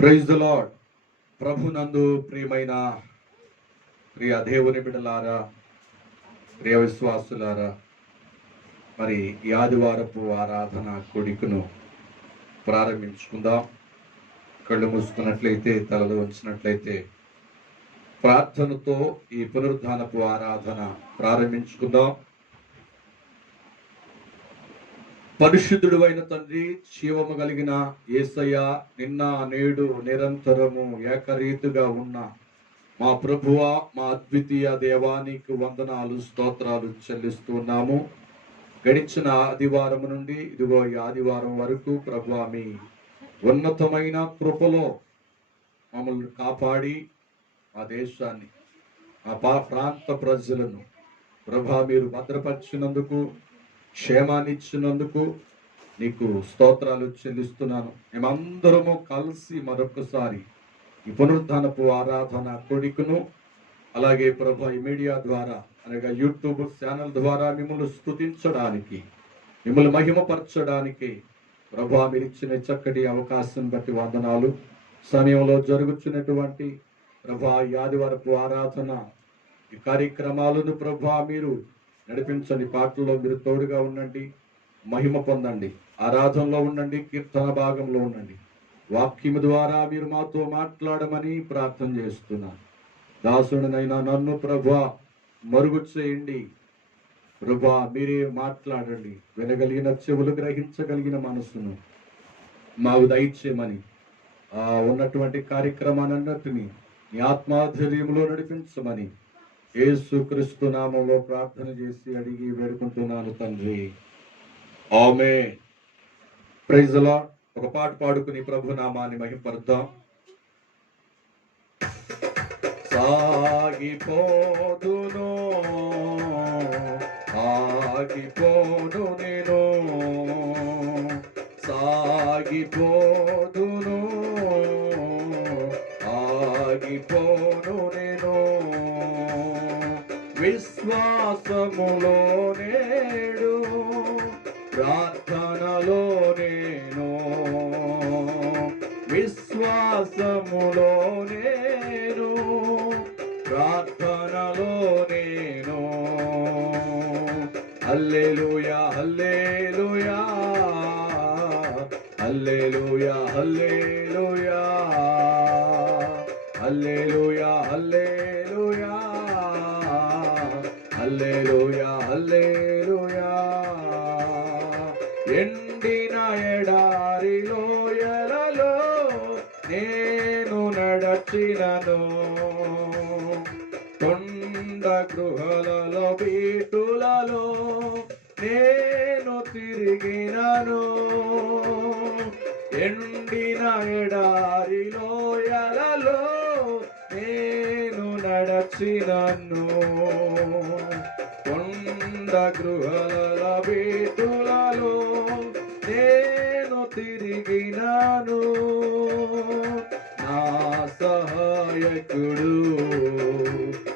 Praise the lord. ప్రభునందు ప్రియమైన ప్రియ దేవుని బిడ్డలారా, ప్రియ విశ్వాసులారా, మరి ఈ ఆదివారపు ఆరాధన కొడుకును ప్రారంభించుకుందాం. కళ్ళు మూసుకున్నట్లయితే, తలలు ఉంచినట్లయితే ప్రార్థనతో ఈ పునరుద్ధానపు ఆరాధన ప్రారంభించుకుందాం. పరిశుద్ధుడు అయిన తండ్రి, జీవము కలిగిన యేసయ్య, నిన్న నేడు నిరంతరము ఏకరీతిగా ఉన్న మా ప్రభువా, మా అద్వితీయ దేవానికి వందనాలు, స్తోత్రాలు చెల్లిస్తున్నాము. గడిచిన ఆదివారం నుండి ఇదిగో ఈ ఆదివారం వరకు ప్రభువా, మీ ఉన్నతమైన కృపలో మమ్మల్ని కాపాడి మా దేశాన్ని, మా ప్రాంత ప్రజలను ప్రభువా మీరు భద్రపరిచినందుకు, క్షేమాన్ని ఇచ్చినందుకు నీకు స్తోత్రాలు చెల్లిస్తున్నాను. మేమందరము కలిసి మరొకసారి ఈ పునరుద్ధానపు ఆరాధన కొడుకును, అలాగే ప్రభు ఈ మీడియా ద్వారా అనగా యూట్యూబ్ ఛానల్ ద్వారా మిమ్మల్ని స్తుతించడానికి, మిమ్మల్ని మహిమపరచడానికి ప్రభు మీరు ఇచ్చిన చక్కటి అవకాశం బట్టి వందనాలు. సమయంలో జరుగుతున్నటువంటి ప్రభు ఈ ఆదివారపు ఆరాధన ఈ కార్యక్రమాలను ప్రభు మీరు నడిపించండి. పాటల్లో మీరు తోడుగా ఉండండి, మహిమ పొందండి, ఆరాధనలో ఉండండి, కీర్తన భాగంలో ఉండండి. వాక్యము ద్వారా మీరు మాతో మాట్లాడమని ప్రార్థన చేస్తున్నాను. దాసుడినైనా నన్ను ప్రభువా మరుగు చేయండి. ప్రభువా మీరే మాట్లాడండి. వినగలిగిన చెవులు, గ్రహించగలిగిన మనసును మాకు దయచేయమని ఉన్నటువంటి కార్యక్రమాన్నిటిని మీ ఆత్మాధైర్యంలో నడిపించమని యేసుక్రీస్తు నామములో ప్రార్థన చేసి అడిగి వేడుకుంటున్నాను తండ్రి, ఆమేన్. Praise the lord. ఒక పాట పాడుకుని ప్రభు నామాన్ని మహిమపరుద్దాం. సాగిపోదును ఆగిపోను నేను, సాగిపోదును ఆగిపోను నేను, విశ్వాసములో నేడు ప్రార్థనలో నేను, విశ్వాసములో నేను ప్రార్థనలో నేను. హల్లెలూయా హల్లెలూయా హల్లెలూయా హల్లెలూయా హల్లెలూయా హల్లెలూయా హల్లెలూయా హల్లెలూయా. ఎండిన ఎడారి లోయలలో నేను నడచినను, కొండ గృహలలో బీటులలో నేను తిరిగినను, ఎండిన ఎడారి లోయలలో నేను నడచినను, కొండ గృహల బీటులలో నేను తిరిగినాను. నా సహాయకుడు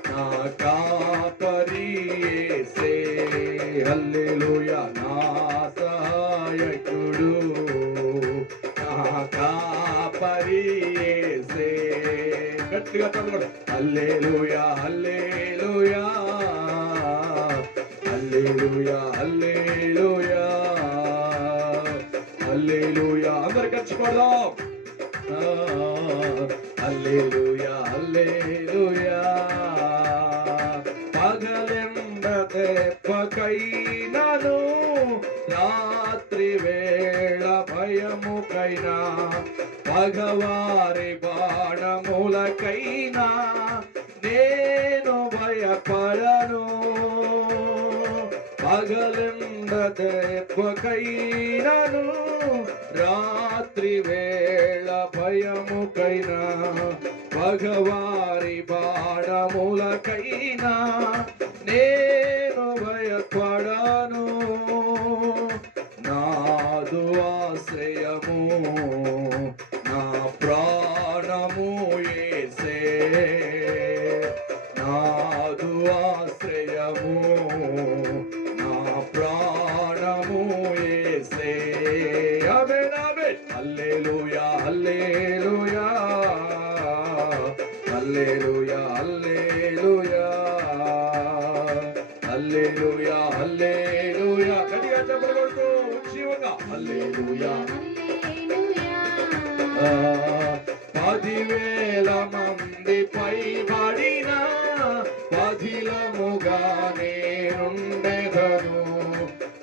నా కాపరి యేసే, హల్లెలూయా. నా సహాయకుడు నా కాపరి యేసే. గట్టిగా చదవండి. హల్లెలూయా హల్లెలూయా హల్లెలూయా హల్లెలూయా హల్లెలూయా. అందరు కలిసి పాడదాం. హల్లెలూయా హల్లెలూయా. పగలెండ దెబ్బకైనను, రాత్రి వేళ భయముకైనా, పగవారి బాణములకైనా నేను భయపడను, పగలెండ దెబ్బకైనను, రాత్రి వేళ భయముకైనా, పగవారి బాణములకైనా నేను భయపడను. నాదు ఆశ్రయము నా ప్రాణము యేసే, నాదు ఆశ్రయము నా ప్రాణము యేసే. ఆమేన్ ఆమేన్. హల్లెలూయా హల్లెలూయా 10,000 మంది పైబడిన పదిలముగా నేనుండెదను.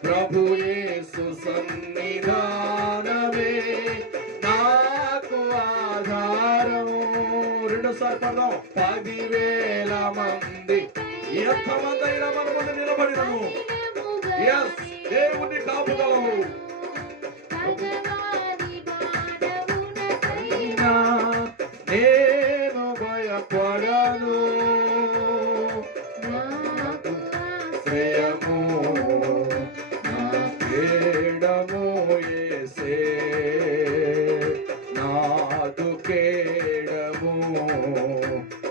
ప్రభు యేసు సన్నిధానమే నాకు ఆధారం. రెండోసారి పడదాం. 10,000 మంది ఎంతమందైనా మన ముందు నిలబడినము. ఎస్, దేవుని కాపుదలము. నేను భయపడను, శ్రేయము నా కేడము యేసే, నాదు కేడము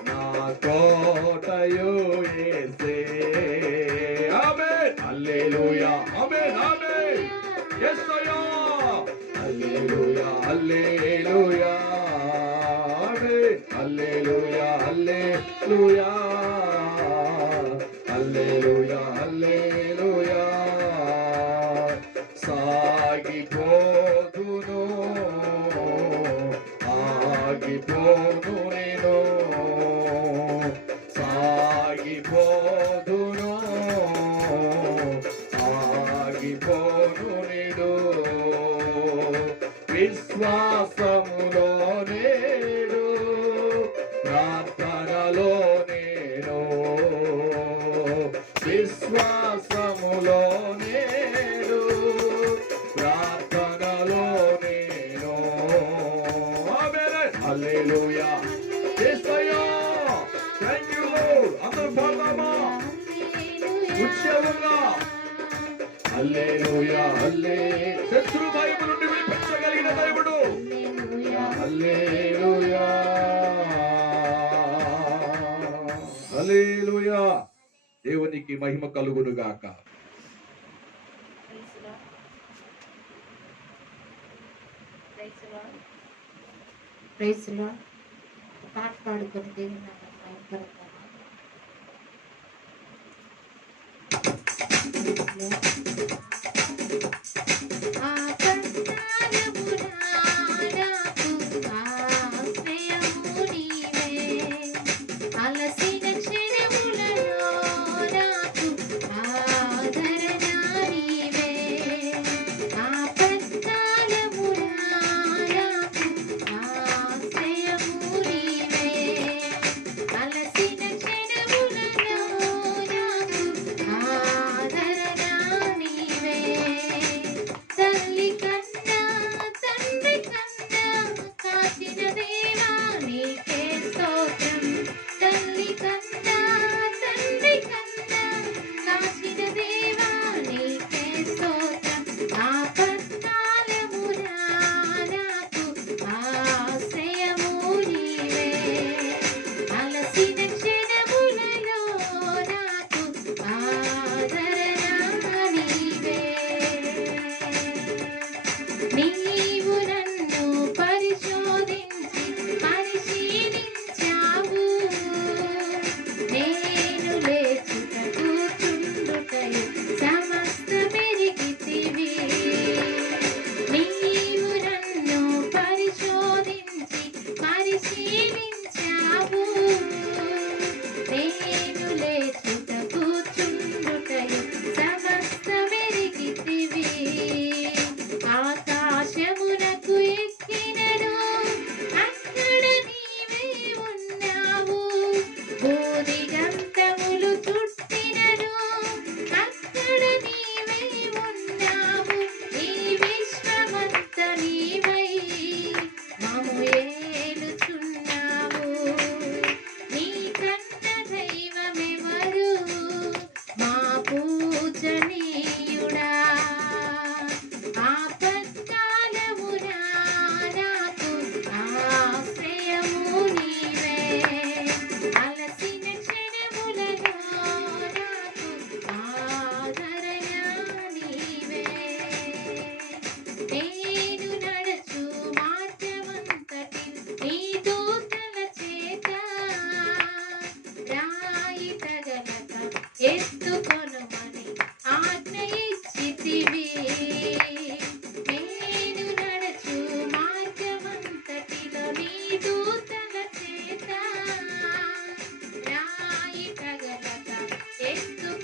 నా కోటయు యేసే. ఆమేన్, హల్లెలూయా, ఆమేన్, ఆమేన్, యేసయ్యా, హల్లెలూయా, హల్లెలూయా, ఆమేన్, హల్లెలూయా, హల్లెలూయా, హల్లెలూయా, హల్లెలూయా. సాగిపోదును, ఆగిపోను నేను, సాగిపోదును, ఆగిపోను నేను. విశ్వాసములో నేడు, ప్రార్థనలో నేను, విశ్వాసములో నేడు, ప్రార్థనలో నేను. ఆమేన్, హల్లెలూయా, యేసయ్యా, థాంక్ యూ లార్డ్. అందరూ పాడదామా ఉత్సవంగా? హల్లెలూయా, హల్లెలూయా. శత్రు భయము నుండి విడిపించగలిగిన దేవుడు. హల్లెలూయా, హల్లెలూయా. దేవునికి మహిమ కలుగును గాక. Praise Lord. పాట పాడుకొని దేవుని నామమున మహిమపరచుదామా?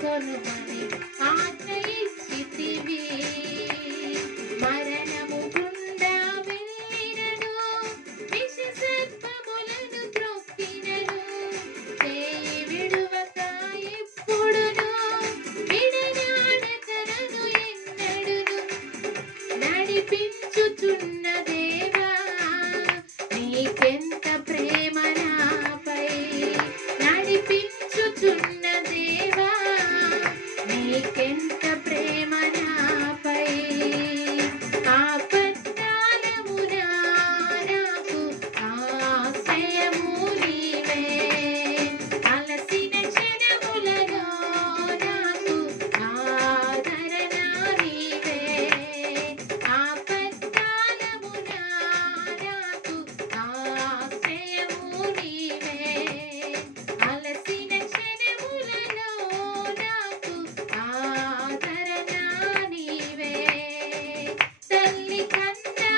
కొనుమని ఆజ్ఞ ఇచ్చితివి. మరణము గుండా వెళ్ళినను, విష సర్పములను త్రొక్కినను, చేయి విడువక ఎప్పుడును, విడనాడక నన్ను ఎన్నడును నడిపించుచున్న దేవా, నీకెంత ప్రేమ నాపై. నడిపించుచున్న దేవా, నీకెంత ప్రేమ నాపై. ఆపత్కాలమున నాకు ఆశ్రయము నీవే, అలసిన క్షణములలో నాకు ఆదరణ నీవే. ఆపత్కాలమున నాకు ఆశ్రయము నీవే, అలసిన క్షణములలో నాకు ఆదరణ నీవే. తల్లి కన్నా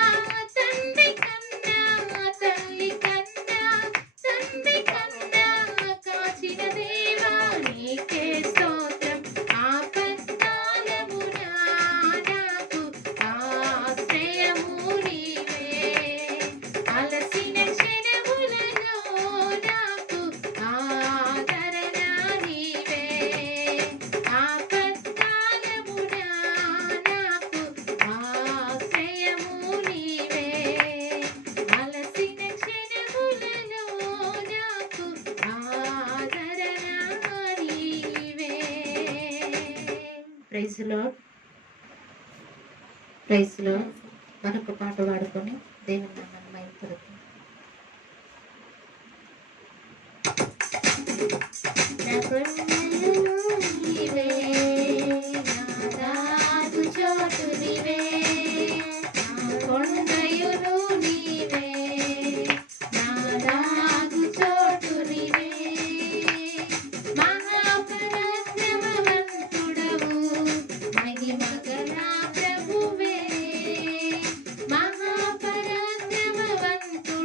తండ్రి కన్నా, తల్లి కన్నా తండ్రి కన్నా కాచిన దేవా, నీకే స్తోత్రం. ఆపత్కాలమున నాకు ఆశ్రయము నీవే, అలసిన క్షణములలో నాకు ఆదరణ నీవే. ఆపత్కాలమున నాకు ఆశ్రయము నీవే, అలసిన క్షణములలో నాకు ఆదరణ నీవే. Praise Lord. Praise Lord. మరొక పాట పాడుకొని దేవుని నామాన్ని మహిమపరుద్దాం. నా కొండలను నీవే, నా రాజు చోటు నీవే, నా కొండయును నీవే, నా రాజు చోటు నీవే. మహాపరాక్రమవంతుడవు, మహిమగల ప్రభువే, మహాపరాక్రమవంతుడవు,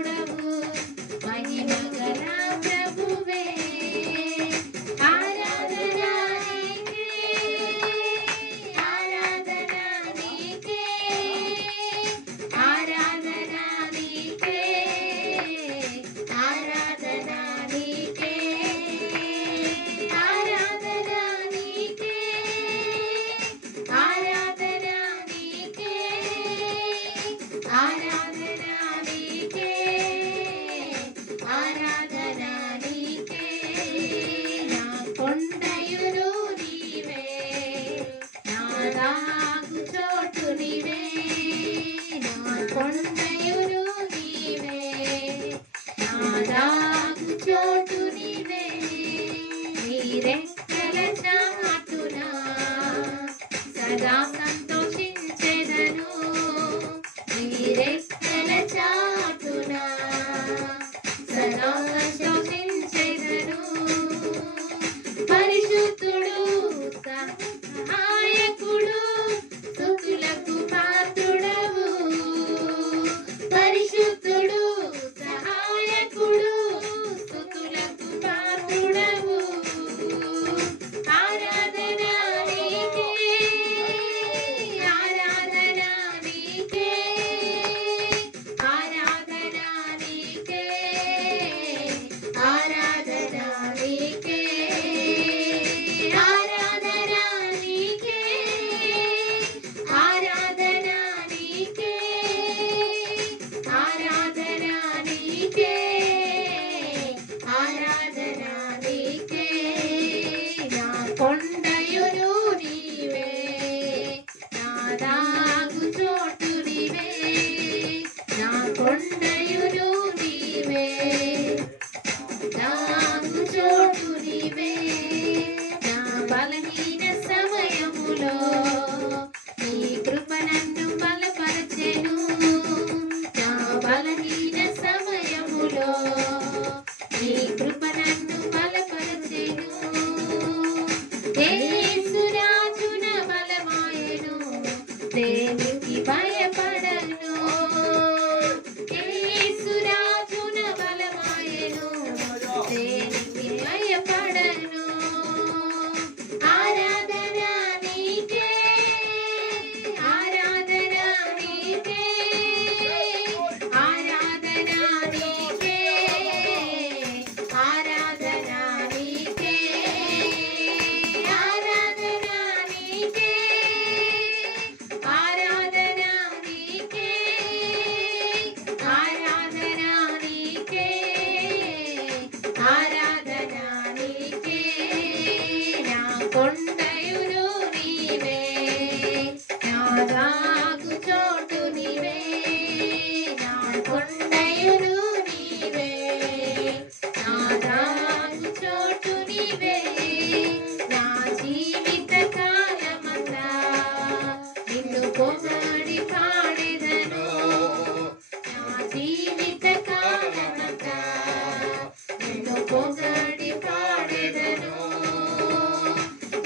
పొగడి పాడెదను.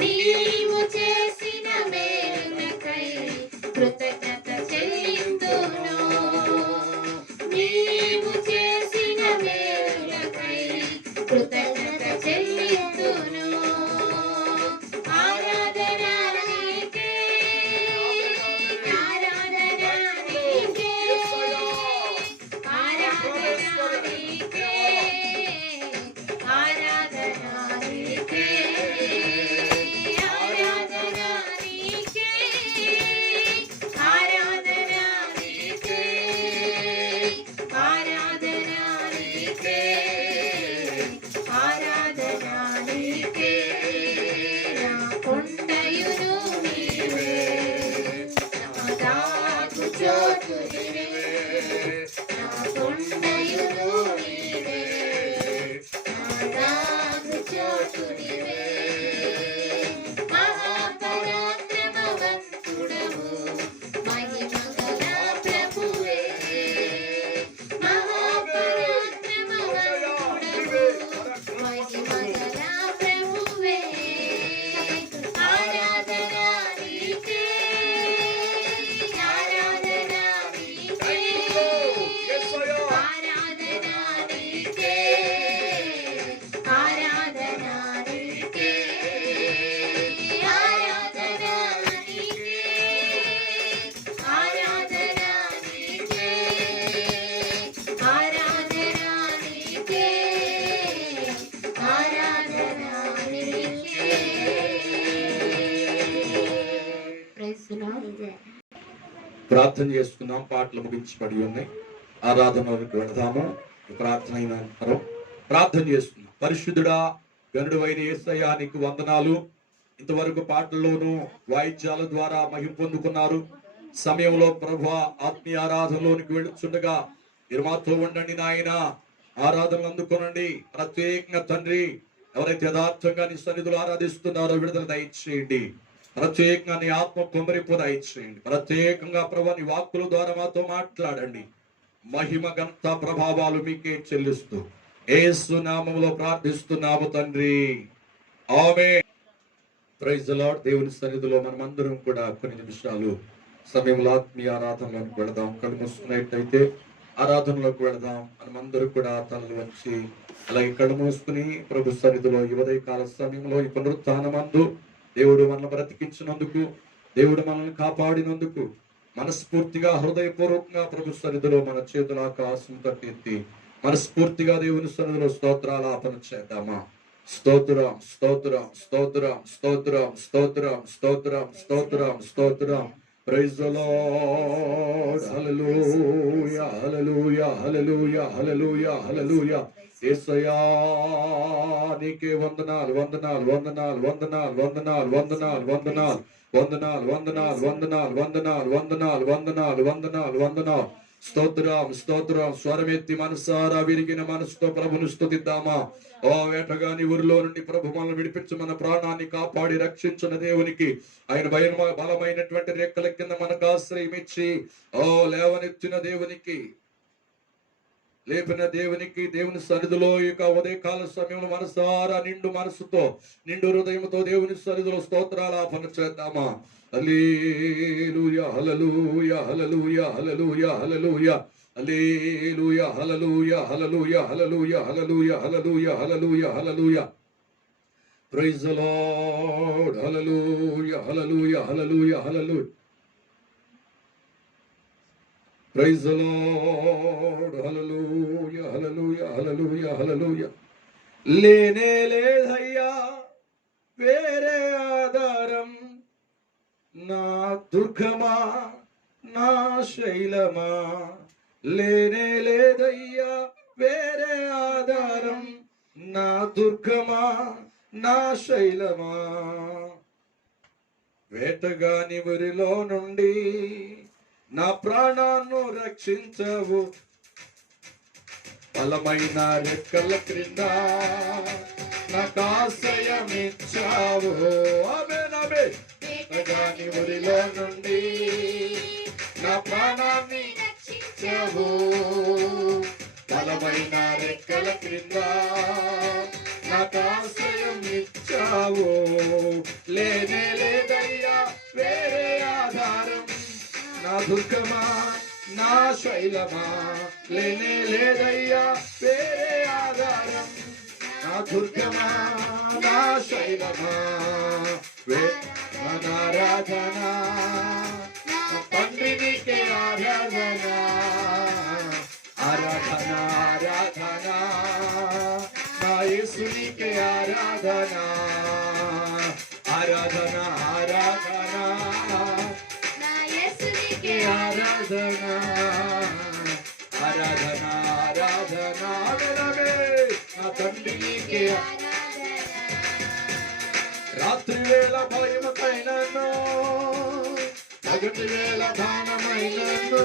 నీవు చేసిన మేలులకై కృతజ్ఞత చెల్లింతును. నీవు చేసిన మేలులకై కృతజ్ఞత చెల్లింతును. ఆరాధన నీకే, ఆరాధన నీకే, ఆరాధన నీకే, ఆరాధన నీకే, ఆరాధన నీకే, ఆరాధన నీకే, ఆరాధన నీకే, ఆరాధన నీకే. నా కొండయును నీవే, నా దాగు చోటు నీవే, నా కొండయును నీవే, నా దాగు చోటు నీవే. మహాపరాక్రమవంతుడవు, మహిమగల ప్రభువే, మహాపరాక్రమవంతుడవు, మహిమగల ప్రభువే. ఆరాధన నీకే, ఆరాధన నీకే, ఆరాధన నీకే, ఆరాధన నీకే, ఆరాధన నీకే, ఆరాధన నీకే, ఆరాధన నీకే, ఆరాధన నీకే. Praise the Lord. ప్రార్థన చేసుకుందాం. పాటలు ముగించబడి ఉన్నాయి. ఆరాధనలోకి వెళదాము. ప్రార్థన అయిన అనంతరం ప్రార్థన చేసుకుందాం. పరిశుద్ధుడా, గనుడైన యేసయ్యా, నీకు వందనాలు. ఇంతవరకు పాటల్లోనూ వాయిద్యాల ద్వారా మహిమ పొందుకున్నారు. సమయంలో ప్రభువా, ఆత్మీయ ఆరాధనలోనికి వెళుతుండగా మీరు మాతో ఉండండి నాయన. ఆరాధనలు అందుకోనండి. ప్రత్యేకంగా తండ్రి, ఎవరైతే యథార్థంగా నీ సన్నిధిలో ఆరాధిస్తున్నారో విడుదల దయచేయండి. ప్రత్యేకంగా నీ ఆత్మ కుమ్మరింపు దయచేయండి. ప్రత్యేకంగా ప్రభువా, నీ వాక్కుల ద్వారా మాతో మాట్లాడండి. మహిమ ఘనత ప్రభావాలు మీకే చెల్లిస్తూ యేసు నామములో ప్రార్థిస్తున్నాము తండ్రి, ఆమేన్. Praise the lord. దేవుని సన్నిధిలో మనమందరం కూడా కొన్ని నిమిషాలు సమయంలో ఆత్మీయ ఆరాధనలోకి వెళదాం. కళ్ళు మూసుకున్నట్టయితే ఆరాధనలోకి వెళదాం. మనమందరూ కూడా తలలు వంచి అలాగే కళ్ళు మూసుకుని ప్రభు సన్నిధిలో ఈ ఉదయకాల సమయంలో ఈ పునరుత్థానమందు దేవుడు మనల్ని బ్రతికించినందుకు, దేవుడు మనల్ని కాపాడినందుకు మనస్ఫూర్తిగా హృదయపూర్వకంగా ప్రభు సన్నిధిలో మన చేతుల ఆకాశం తట్టెత్తి మనస్ఫూర్తిగా దేవుని సన్నిధిలో స్తోత్రాలాపన చేద్దామా. స్తోత్రం, స్తోత్రం, స్తోత్రం, స్తోత్రం, స్తోత్రం, స్తోత్రం, స్తోత్రం, స్తోత్రం. Praise the Lord. హల్లెలూయా, హల్లెలూయా, హల్లెలూయా, హల్లెలూయా, హల్లెలూయా. యేసయ్యా, నీకే వందనాలు, వందనాలు, వందనాలు, వందనాలు, వందనాలు, వందనాలు, వందనాలు, వందనాలు, వందనాలు, వందనాలు, వందనాలు, వందనాలు, వందనాలు, వందనాలు, వందనాలు. స్తోత్రం, స్తోత్రం. స్వరమెత్తి మనసారా విరిగిన మనసుతో ప్రభును స్తుతిద్దామా. ఓ వేటగాని ఊరిలో నుండి ప్రభు మనల్ని విడిపించి మన ప్రాణాన్ని కాపాడి రక్షించిన దేవునికి, ఆయన బలమైనటువంటి రెక్కల కింద మనకు ఆశ్రయం ఇచ్చి ఓ లేవనెత్తిన దేవునికి, లేపిన దేవునికి, దేవుని సన్నిధిలో ఇక ఉదయకాల సమయంలో మనసారా నిండు మనసుతో నిండు హృదయంతో దేవుని సన్నిధిలో స్తోత్రాలాపన చేద్దామా. హల్లెలూయా, హల్లెలూయా, హల్లెలూయా, హల్లెలూయా, హల్లెలూయా, హల్లెలూయా, హల్లెలూయా, హల్లెలూయా, హల్లెలూయా, హల్లెలూయా, హల్లెలూయా, హల్లెలూయా, హల్లెలూయా. Praise the Lord. హల్లెలూయా, హల్లెలూయా, హల్లెలూయా, హల్లెలూయా. Praise the Lord. హల్లెలూయా, హల్లెలూయా, హల్లెలూయా, హల్లెలూయా. లేనే లేదయ్యా వేరే ఆధారం, నా దుర్గమా, నా శైలమా. లేనే లేదయ్యా వేరే ఆధారం, నా దుర్గమా, నా శైలమా. వేటగాని ఊరిలో నుండి నా ప్రాణాన్ని రక్షించవు, బలమైన రెక్కల క్రింద నాకు ఆశ్రయమిచ్చావు. ఆమేన్, ఆమేన్. వేటగాని ఊరిలో నుండి నా ప్రాణాన్ని రక్షించావు, బలమైన రెక్కల క్రింద సమీపించావు. లేనే లేదయ్యా వేరే ఆధారం, నా దుర్గమా నా శైలమా. లేనే లేదయ్యా వేరే ఆధారం, నా దుర్గమా నా శైలమా. ఆరాధన నా తండ్రి నీకే ఆరాధన, ఆరాధన ఆరాధన నా యేసు నీకే ఆరాధన, ఆరాధన ఆరాధన నా యేసునికే ఆరాధన, ఆరాధన ఆరాధన ఆమె నా తండ్రి నీకే. రాత్రి వేళ భయముకైనను, పగటి వేళ దానమైనను,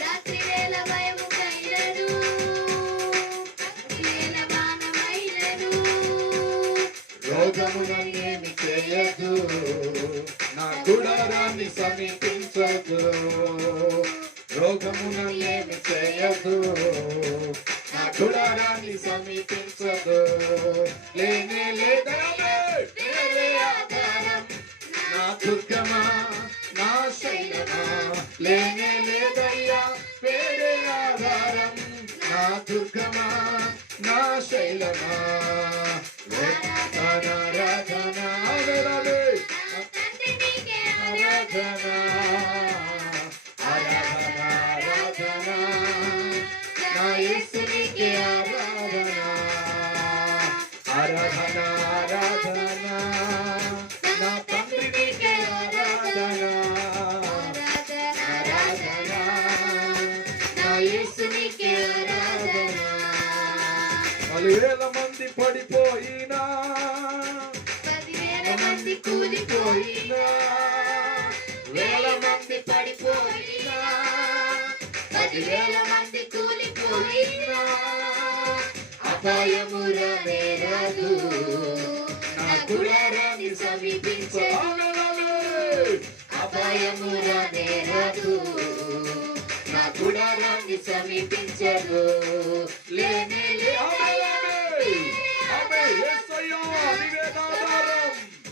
రాత్రి వేళ భయముకైనను, పగటి వేళ బాణమైనను, రోగము నన్నేమి చేయదు, నా గుడారాన్ని సమీపించదు. రోగము నన్నేమి చేయదు, నా గుడారాన్ని సమీపించదు. లేనే లేదయ్యా వేరే ఆధారం, నా దుర్గమా నా శైలమా. లేనే లేదయ్యా వేరే ఆధారం, నా దుర్గమా నా శైలమా. ఆరాధన ఆరాధన నా తండ్రి నీకే ఆరాధన, ఆరాధన ఆరాధన నా యేసునికే ఆరాధన, ఆరాధన ఆరాధన నా తండ్రి నీకే ఆరాధన, ఆరాధన నా యేసునికే ఆరాధన. 10,000 మంది పడిపోయినా, 10,000 మంది కూలిపోయినా, వేల మంది పడిపోయినా, 10,000 మంది కూలిపోయినా, అపాయమురా నేరదు, నా గుడారాన్ని సమీపించదు. అపాయమురా నేరదు, నా గుడారాన్ని సమీపించదు. లేనే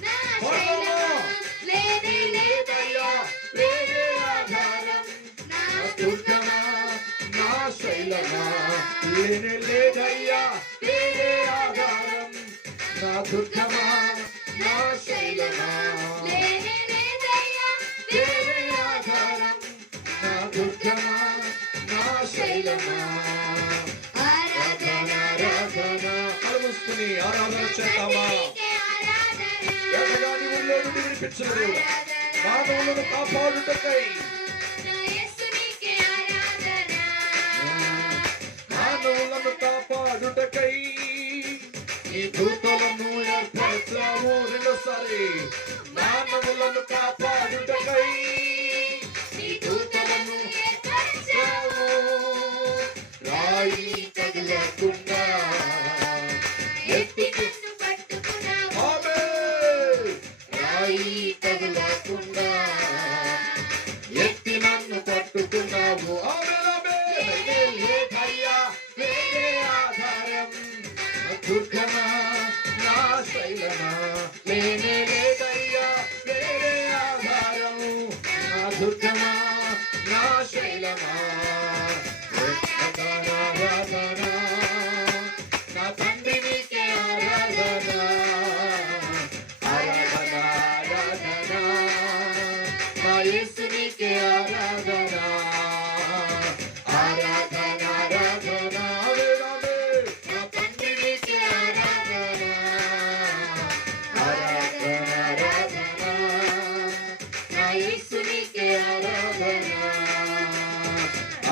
నా శైలమా, లేనే లేదయ్యా వేరే ఆధారం, నా దుర్గమా నా శైలమా. లేనే లేదయ్యా వేరే ఆధారం, నా దుర్గమా నా శైలమా. లేనే లేదయ్యా వేరే ఆధారం, నా దుర్గమా నా శైలమా. ఆరాధన ఆరాధన కలుగుసుకుని ఆరాధన చేద్దామా. నీకే ఆరాధన, ఎడగాని ఊళ్ళో నుండి విడిపించిన దేవుడు, మానవులను కాపాడుటకై, నా యేసునికే ఆరాధన, మానవులను కాపాడుటకై ఈ దూతలను ఏర్పరచాము. రెండోసారి మానవులను కాపాడుటకై నీ దూతలను ఏర్పరచావు. రాయి తగలకుండా ఎత్తి నన్ను పట్టుకున్నావు. ఆమేన్. రాయి తగలకుండా ఎత్తి నన్ను పట్టుకున్నావు. ఆమేన్, ఆమేన్. లేదయ్యా వేరే ఆధారం, నా దుర్గమా నా శైలమా. లేనే లేదయ్యా వేరే ఆధారం, నా దుర్గమా నా శైలమా. ఆరాధన నా తండ్రి నీకే ఆరాధన, ఆరాధన ఆరాధన నా యేసు నీకే ఆరాధన, ఆరాధన ఆరాధన నా తండ్రి నీకే ఆరాధన, ఆరాధన ఆరాధన నా యేసు నీకే ఆరాధన,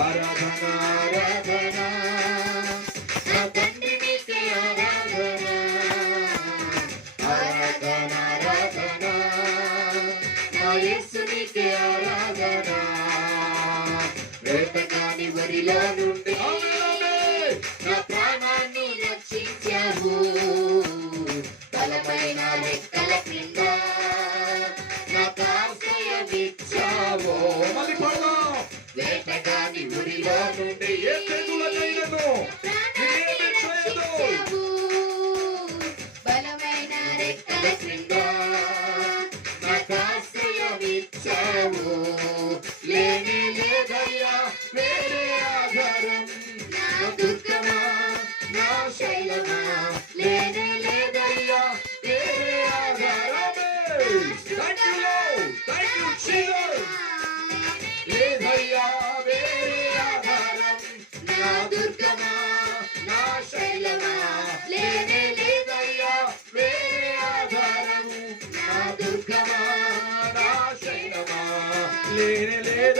ఆరాధన ఆరాధన నా తండ్రి నీకే ఆరాధన, ఆరాధన ఆరాధన నా యేసు నీకే ఆరాధన. వేటగాని వరిలో నుండి నా ప్రాణాన్ని రక్షించావు. బలమైన రెక్కల క్రింద నాకు ఆశ్రయమిచ్చావు. వేటగాని ఊరిలో నుండి ఏ తెగులకైనను నిన్నేమి చేయదు. బలమైన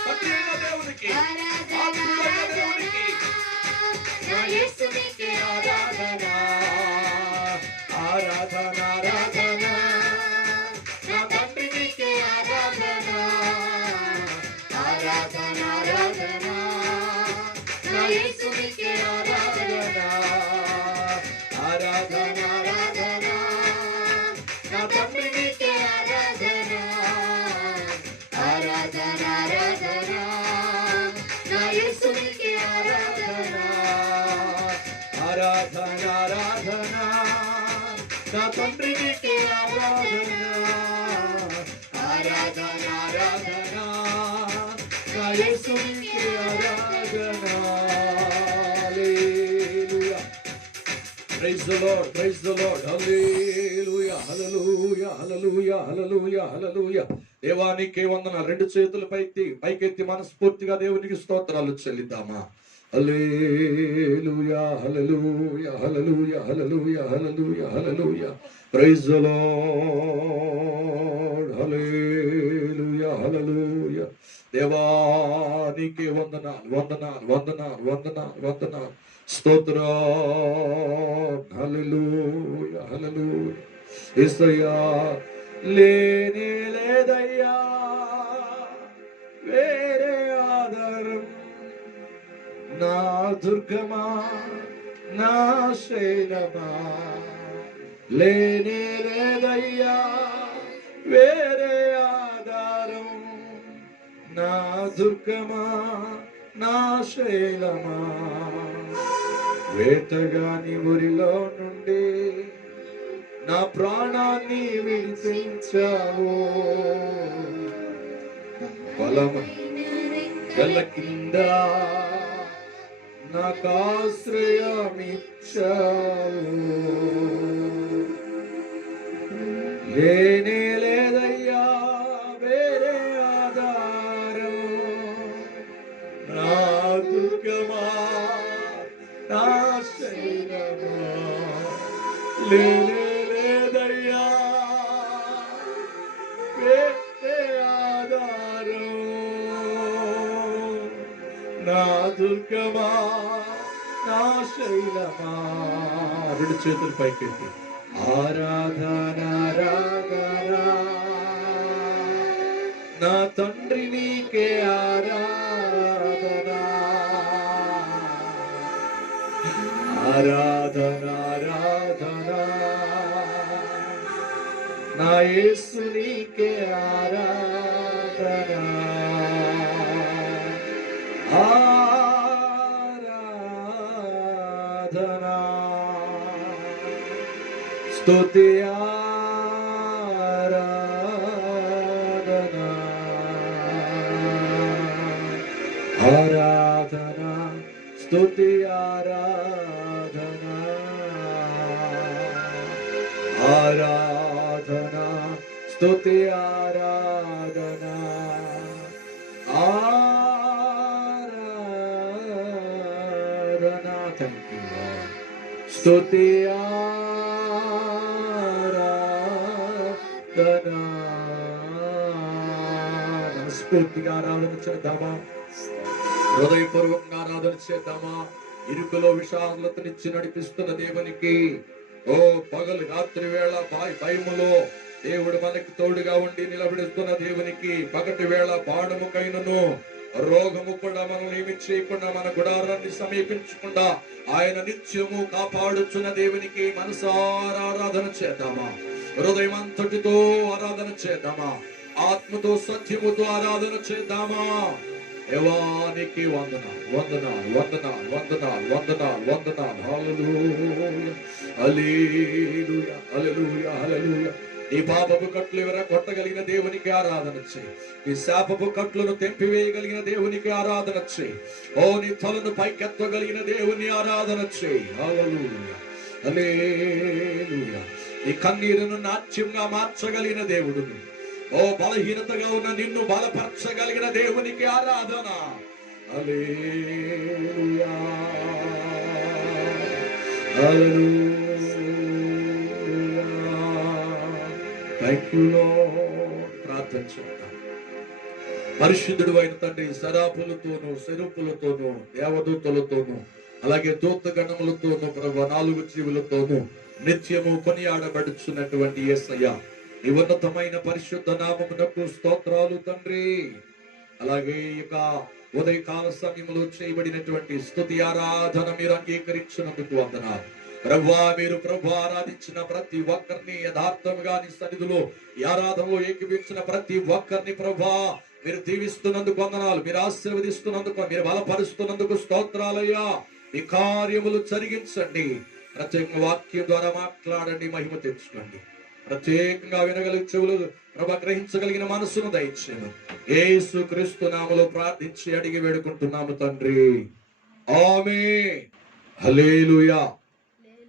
తండ్రి అయిన దేవునికి, ఆరాధన ఆత్ముడైన దేవునికి నా యేసునికే ఆరాధన ఆరాధన ఆరాధన నా తండ్రి నీకే ఆరాధన ఆరాధన ఆరాధన నా యేసునికే ఆరాధన ఆరాధన ఆరాధన నా తండ్రి నీకే ఆరాధన ఆరాధన ఆరాధన నా యేసునికే ఆరాధన ఆరాధన ఆరాధన నా తండ్రి నీకే ఆరాధన ఆరాధన ఆరాధన నా యేసునికే ఆరాధన హల్లెలూయా praise the Lord praise the Lord హల్లెలూయా హల్లెలూయా హల్లెలూయా హల్లెలూయా హల్లెలూయా దేవానికి వందనాలు. రెండు చేతులు పైకెత్తి మనస్ఫూర్తిగా దేవునికి స్తోత్రాలు చెల్లిద్దామా. హల్లెలూయా హల్లెలూయా హల్లెలూయా హల్లెలూయా హల్లెలూయా హల్లెలూయా ప్రైజ్ ది లార్డ్ హల్లెలూయా హల్లెలూయా దేవానికి వందనాలు వందనాలు వందనాలు వందనాలు వందనాలు స్తోత్రం హల్లెలూయా హల్లెలూయా యేసయ్యా లేనే లేదయ్యా వేరే ఆధారం నా దుర్గమా నా శైలమా లేనే లేదయ్యా వేరే ఆధారం నా దుర్గమా నా శైలమా వేటగాని ఊరిలో నుండి నా ప్రాణాన్ని విడిపించావు బలమైన కింద నాకాశ్రయమిచ్చావు లేనే లేదయ్యా వేరే ఆధారం నా దుర్గమా నా శైలమా లేనే లేదయ్యా వేరే ఆధారం నా దుర్గమా నా శైలమా. రెండు చేతులు పైకెత్తి ఆరాధన ఆరాధన నా తండ్రి నీకే ఆరాధన ఆరాధన ఆరాధన నా యేసు నీకే ఆరాధన ఆరాధన స్తుతి ఆరాధన ఆరాధన స్తుతి ఆరాధన ఆరాధన స్తుతి ఆరాధన ఆరాధన థ్యాంక్ యూ స్తుతి ఆరాధన మనస్ఫూర్తిగా ఆరాధన చేద్దామా, హృదయపూర్వకంగా ఆరాధన చేద్దామా. ఇరుకులో విశాలతనిచ్చి నడిపిస్తున్న దేవునికి ఓ పగలు రాత్రి వేళ భయములో దేవుడు మనకి తోడుగా ఉండి నిలబెడుతున్న దేవునికి పగటి వేళ బాణముకైనను రోగము కూడా మనం ఏమి చేయకుండా మన గుడారాన్ని సమీపించకుండా ఆయన నిత్యము కాపాడుచున్న దేవునికి మనసారా ఆరాధన చేద్దామా, హృదయం అంతటితో ఆరాధన చేద్దామా, ఆత్మతో సత్యముతో ఆరాధన చేద్దామా. దేవానికి వందనాలు వందనాలు వందనాలు వందనాలు వందనాలు వందనాలు హల్లెలూయా హల్లెలూయా హల్లెలూయా హల్లెలూయా. నీ పాపపు కట్లు కొట్టగలిగిన దేవునికి ఆరాధన చేయి. నీ శాపపు కట్లను తెంపివేయగలిగిన దేవునికి ఆరాధన చేయి. ఓ నీ తలను పైకెత్తగలిగిన దేవుని ఆరాధన చేయి. హల్లెలూయా హల్లెలూయా. నీ కన్నీరును నాట్యంగా మార్చగలిగిన దేవుడు, ఓ బలహీనతగా ఉన్న నిన్ను బలపరచగలిగిన దేవునికి ఆరాధన. హల్లెలూయా హల్లెలూయా. Thank you Lord. ప్రార్థన చేద్దాం. పరిశుద్ధుడు అయిన తండ్రి శరాపులతోనూ సెరుపులతోనూ దేవదూతలతోనూ అలాగే దూతగణములతోనూ ప్రభు 4 జీవులతోనూ నిత్యము కొనియాడబడుచున్నటువంటి యేసయ్య నీ ఉన్నతమైన పరిశుద్ధ నామమునకు స్తోత్రాలు తండ్రి. అలాగే ఇక ఉదయకాల సమయంలో చేయబడినటువంటి స్తుతి ఆరాధన మీరు అంగీకరించినందుకు వందనాలు ప్రభువా. మీరు ప్రభు ఆరాధించిన ప్రతి ఒక్కరిని యథార్థముగా నీ సన్నిధిలో ఈ ఆరాధనలో ఏకీభవించిన ప్రతి ఒక్కరిని ప్రభా మీరు దీవిస్తున్నందుకు వందనాలు, మీరు ఆశీర్వదిస్తున్నందుకు, మీరు బలపరుస్తున్నందుకు స్తోత్రాలయ్యా. ఈ కార్యములు జరిగించండి, ప్రత్యేకంగా వాక్యం ద్వారా మాట్లాడండి, మహిమ తెచ్చుకోండి. ప్రత్యేకంగా వినగలిగే చెవులు ప్రభు గ్రహించగలిగిన మనసును దయచేయండి. యేసు క్రీస్తు నామములో ప్రార్థించి అడిగి వేడుకుంటున్నాము తండ్రి, ఆమేన్. హల్లెలూయా.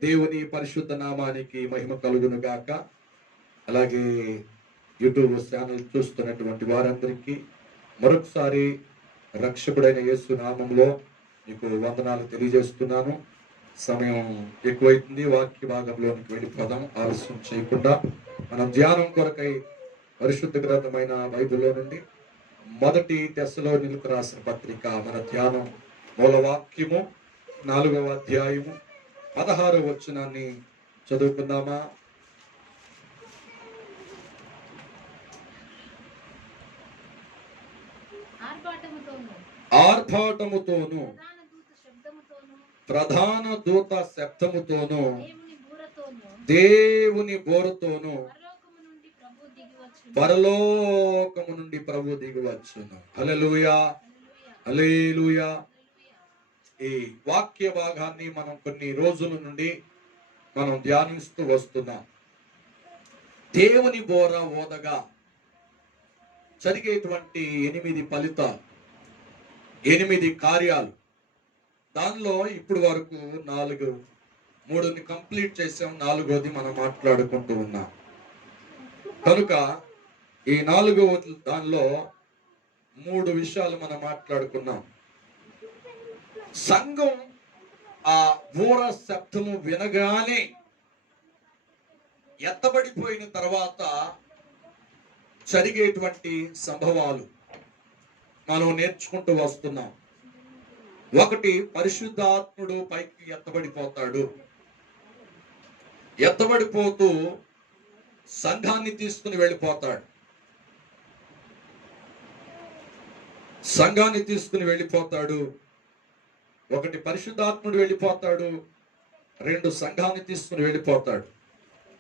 దేవుని పరిశుద్ధ నామానికి మహిమ కలుగును గాక. అలాగే యూట్యూబ్ ఛానల్ చూస్తున్నటువంటి వారందరికీ మరొకసారి రక్షకుడైన యేసు నామంలో మీకు వందనాలు తెలియజేస్తున్నాను. సమయం ఎక్కువైతుంది, వాక్య భాగంలోనికి వెళ్ళిపోదాం. ఆలస్యం చేయకుండా మనం ధ్యానం కొరకై పరిశుద్ధ గ్రంథమైన బైబిల్లో నుండి 1 తెస్సలోనికీయులకు రాసిన పత్రిక మన ధ్యానం మూలవాక్యము 4వ అధ్యాయము 16వ వచనాన్ని చదువుకుందామా? ఆర్భాటముతోను ప్రధాన దూత శబ్దముతోను దేవుని బోరతోను పరలోకము నుండి ప్రభు దిగివచ్చును. హల్లెలూయా, హల్లెలూయా. ఈ వాక్య భాగాన్ని మనం కొన్ని రోజుల నుండి మనం ధ్యానిస్తూ వస్తున్నాం. దేవుని బోర ఓదగా జరిగేటువంటి 8 ఫలితాలు, 8 కార్యాలు. దానిలో ఇప్పుడు వరకు 3ని కంప్లీట్ చేసాం, 4వది మనం మాట్లాడుకుంటూ ఉన్నాం. కనుక ఈ 4వ దానిలో 3 విషయాలు మనం మాట్లాడుకున్నాం. సంఘం ఆ బూర శబ్దము వినగానే ఎత్తబడిపోయిన తర్వాత జరిగేటువంటి సంభవాలు మనం నేర్చుకుంటూ వస్తున్నాం. 1, పరిశుద్ధాత్ముడు పైకి ఎత్తబడిపోతాడు. ఎత్తబడిపోతూ సంఘాన్ని తీసుకుని వెళ్ళిపోతాడు. సంఘాన్ని తీసుకుని వెళ్ళిపోతాడు. 1, పరిశుద్ధాత్ముడు వెళ్ళిపోతాడు. 2, సంఘాన్ని తీసుకుని వెళ్ళిపోతాడు.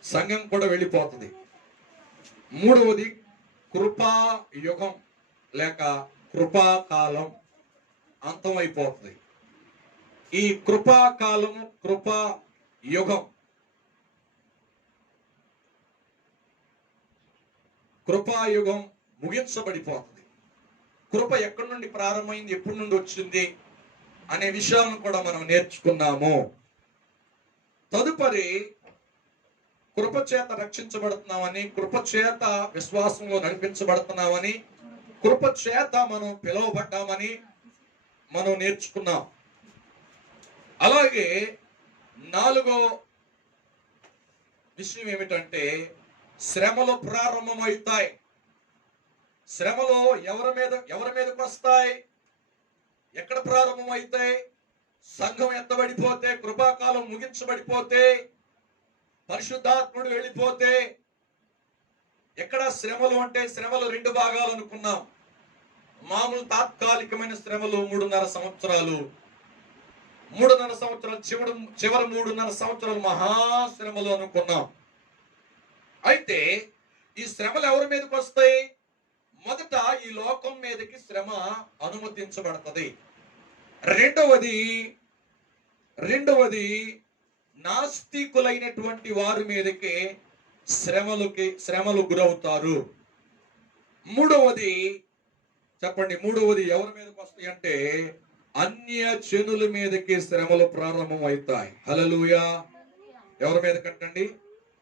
సంఘం కూడా వెళ్ళిపోతుంది. 3వది కృపా యుగం లేక కృపాకాలం అంతమైపోతుంది. ఈ కృపాకాలము, కృపా యుగం, కృపాయుగం ముగించబడిపోతుంది. కృప ఎక్కడి నుండి ప్రారంభమైంది, ఎప్పటి నుండి వచ్చింది అనే విషయాలను కూడా మనం నేర్చుకున్నాము. తదుపరి కృప చేత రక్షించబడుతున్నామని, కృప చేత విశ్వాసంలో నడిపించబడుతున్నామని, కృప చేత మనం పిలువబడ్డామని మనం నేర్చుకున్నాం. అలాగే 4వ విషయం ఏమిటంటే శ్రమలు ప్రారంభమవుతాయి. శ్రమలు ఎవరి మీదకి వస్తాయి, ఎక్కడ ప్రారంభమవుతాయి? సంఘం ఎత్తబడిపోతే, కృపాకాలం ముగించబడిపోతే, పరిశుద్ధాత్ముడు వెళ్ళిపోతే. ఎక్కడ శ్రమలు అంటే శ్రమలు 2 భాగాలు అనుకున్నాం. మామూలు తాత్కాలికమైన శ్రమలు 3.5 సంవత్సరాలు, 3.5 సంవత్సరాలు, చివరి 3.5 సంవత్సరాలు మహాశ్రమలు అనుకున్నాం. అయితే ఈ శ్రమలు ఎవరి మీదకి వస్తాయి? మొదట ఈ లోకం మీదకి శ్రమ అనుమతించబడుతుంది. రెండవది నాస్తికులైనటువంటి వారి మీదకి శ్రమలు గురవుతారు. మూడవది ఎవరి మీదకి వస్తాయి అంటే అన్య జనుల మీదకి శ్రమలు ప్రారంభం అవుతాయి. హల్లెలూయా. ఎవరి మీద కంటండి?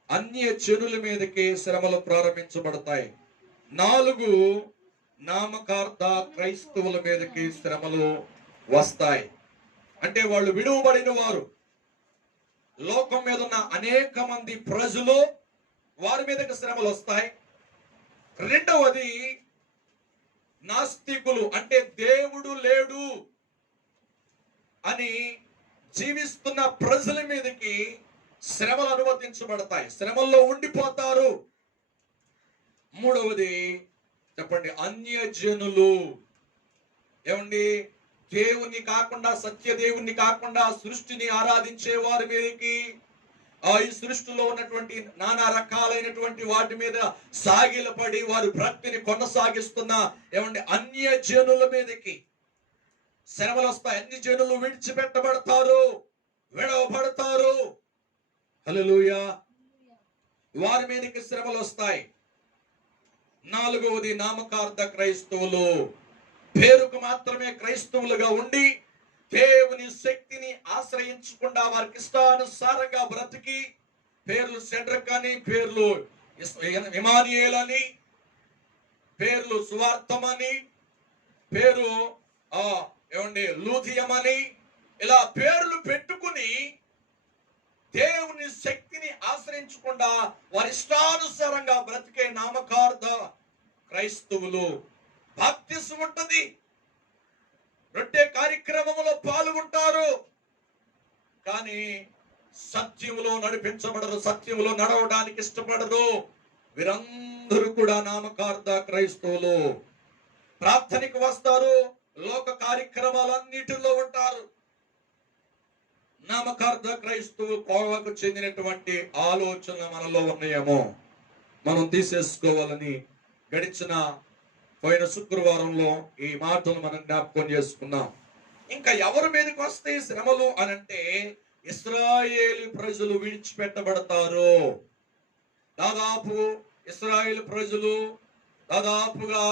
అన్య జనుల మీదకి శ్రమలు ప్రారంభించబడతాయి. 4, నామకార్థ క్రైస్తవుల మీదకి శ్రమలు వస్తాయి. అంటే వాళ్ళు విడువబడిన వారు, లోకం మీద ఉన్న అనేక మంది ప్రజలు, వారి మీదకి శ్రమలు వస్తాయి. రెండవది నాస్తికులు అంటే దేవుడు లేడు అని జీవిస్తున్న ప్రజల మీదకి శ్రమలు అనుమతించబడతాయి, శ్రమల్లో ఉండిపోతారు. మూడవది చెప్పండి, అన్యజనులు. ఏమండి, దేవుని కాకుండా, సత్యదేవుని కాకుండా సృష్టిని ఆరాధించే వారి మీదకి, ఈ సృష్టిలో ఉన్నటువంటి నానా రకాలైనటువంటి వాటి మీద సాగిలపడి వారి భక్తిని కొనసాగిస్తున్న ఏమండి అన్యజనుల మీదకి శ్రమలు వస్తాయి. అన్ని జనులు విడిచిపెట్టబడతారు, విడవబడతారు. హల్లెలూయా. వారి మీదకి శ్రమలు వస్తాయి. నాలుగవది నామకార్థ క్రైస్తవులు. పేరుకు మాత్రమే క్రైస్తవులుగా ఉండి దేవుని శక్తిని ఆశ్రయించకుండా వారికి ఇష్టానుసారంగా బ్రతికి, పేర్లు సెడ్రక్ అని, పేర్లు ఇమానియేల్ అని, పేర్లు సువార్తం అని, పేరు ఏమండి లూథియం అని, ఇలా పేర్లు పెట్టుకుని దేవుని శక్తిని ఆశ్రయించకుండా వారి ఇష్టానుసారంగా బ్రతికే నామకార్థ క్రైస్తవులు. బాప్తిసం ఉంటుంది, రొట్టె కార్యక్రమంలో పాల్గొంటారు, కానీ సత్యములో నడిపించబడరు, సత్యములో నడవడానికి ఇష్టపడరు. వీరందరూ కూడా నామకార్థ క్రైస్తవులు. ప్రార్థనకు వస్తారు, లోక కార్యక్రమాలన్నిటిలో ఉంటారు. నామకార్థ క్రైస్తవు కోవకు చెందినటువంటి ఆలోచనలు మనలో ఉన్నాయేమో మనం తీసేసుకోవాలని గడిచిన పోయిన శుక్రవారంలో ఈ మాటలు మనం జ్ఞాపకం చేసుకున్నాం. ఇంకా ఎవరి మీదకి వస్తే శ్రమలు అనంటే ఇశ్రాయేలు ప్రజలు విడిచిపెట్టబడతారు. దాదాపు ఇశ్రాయేలు ప్రజలు దాదాపుగా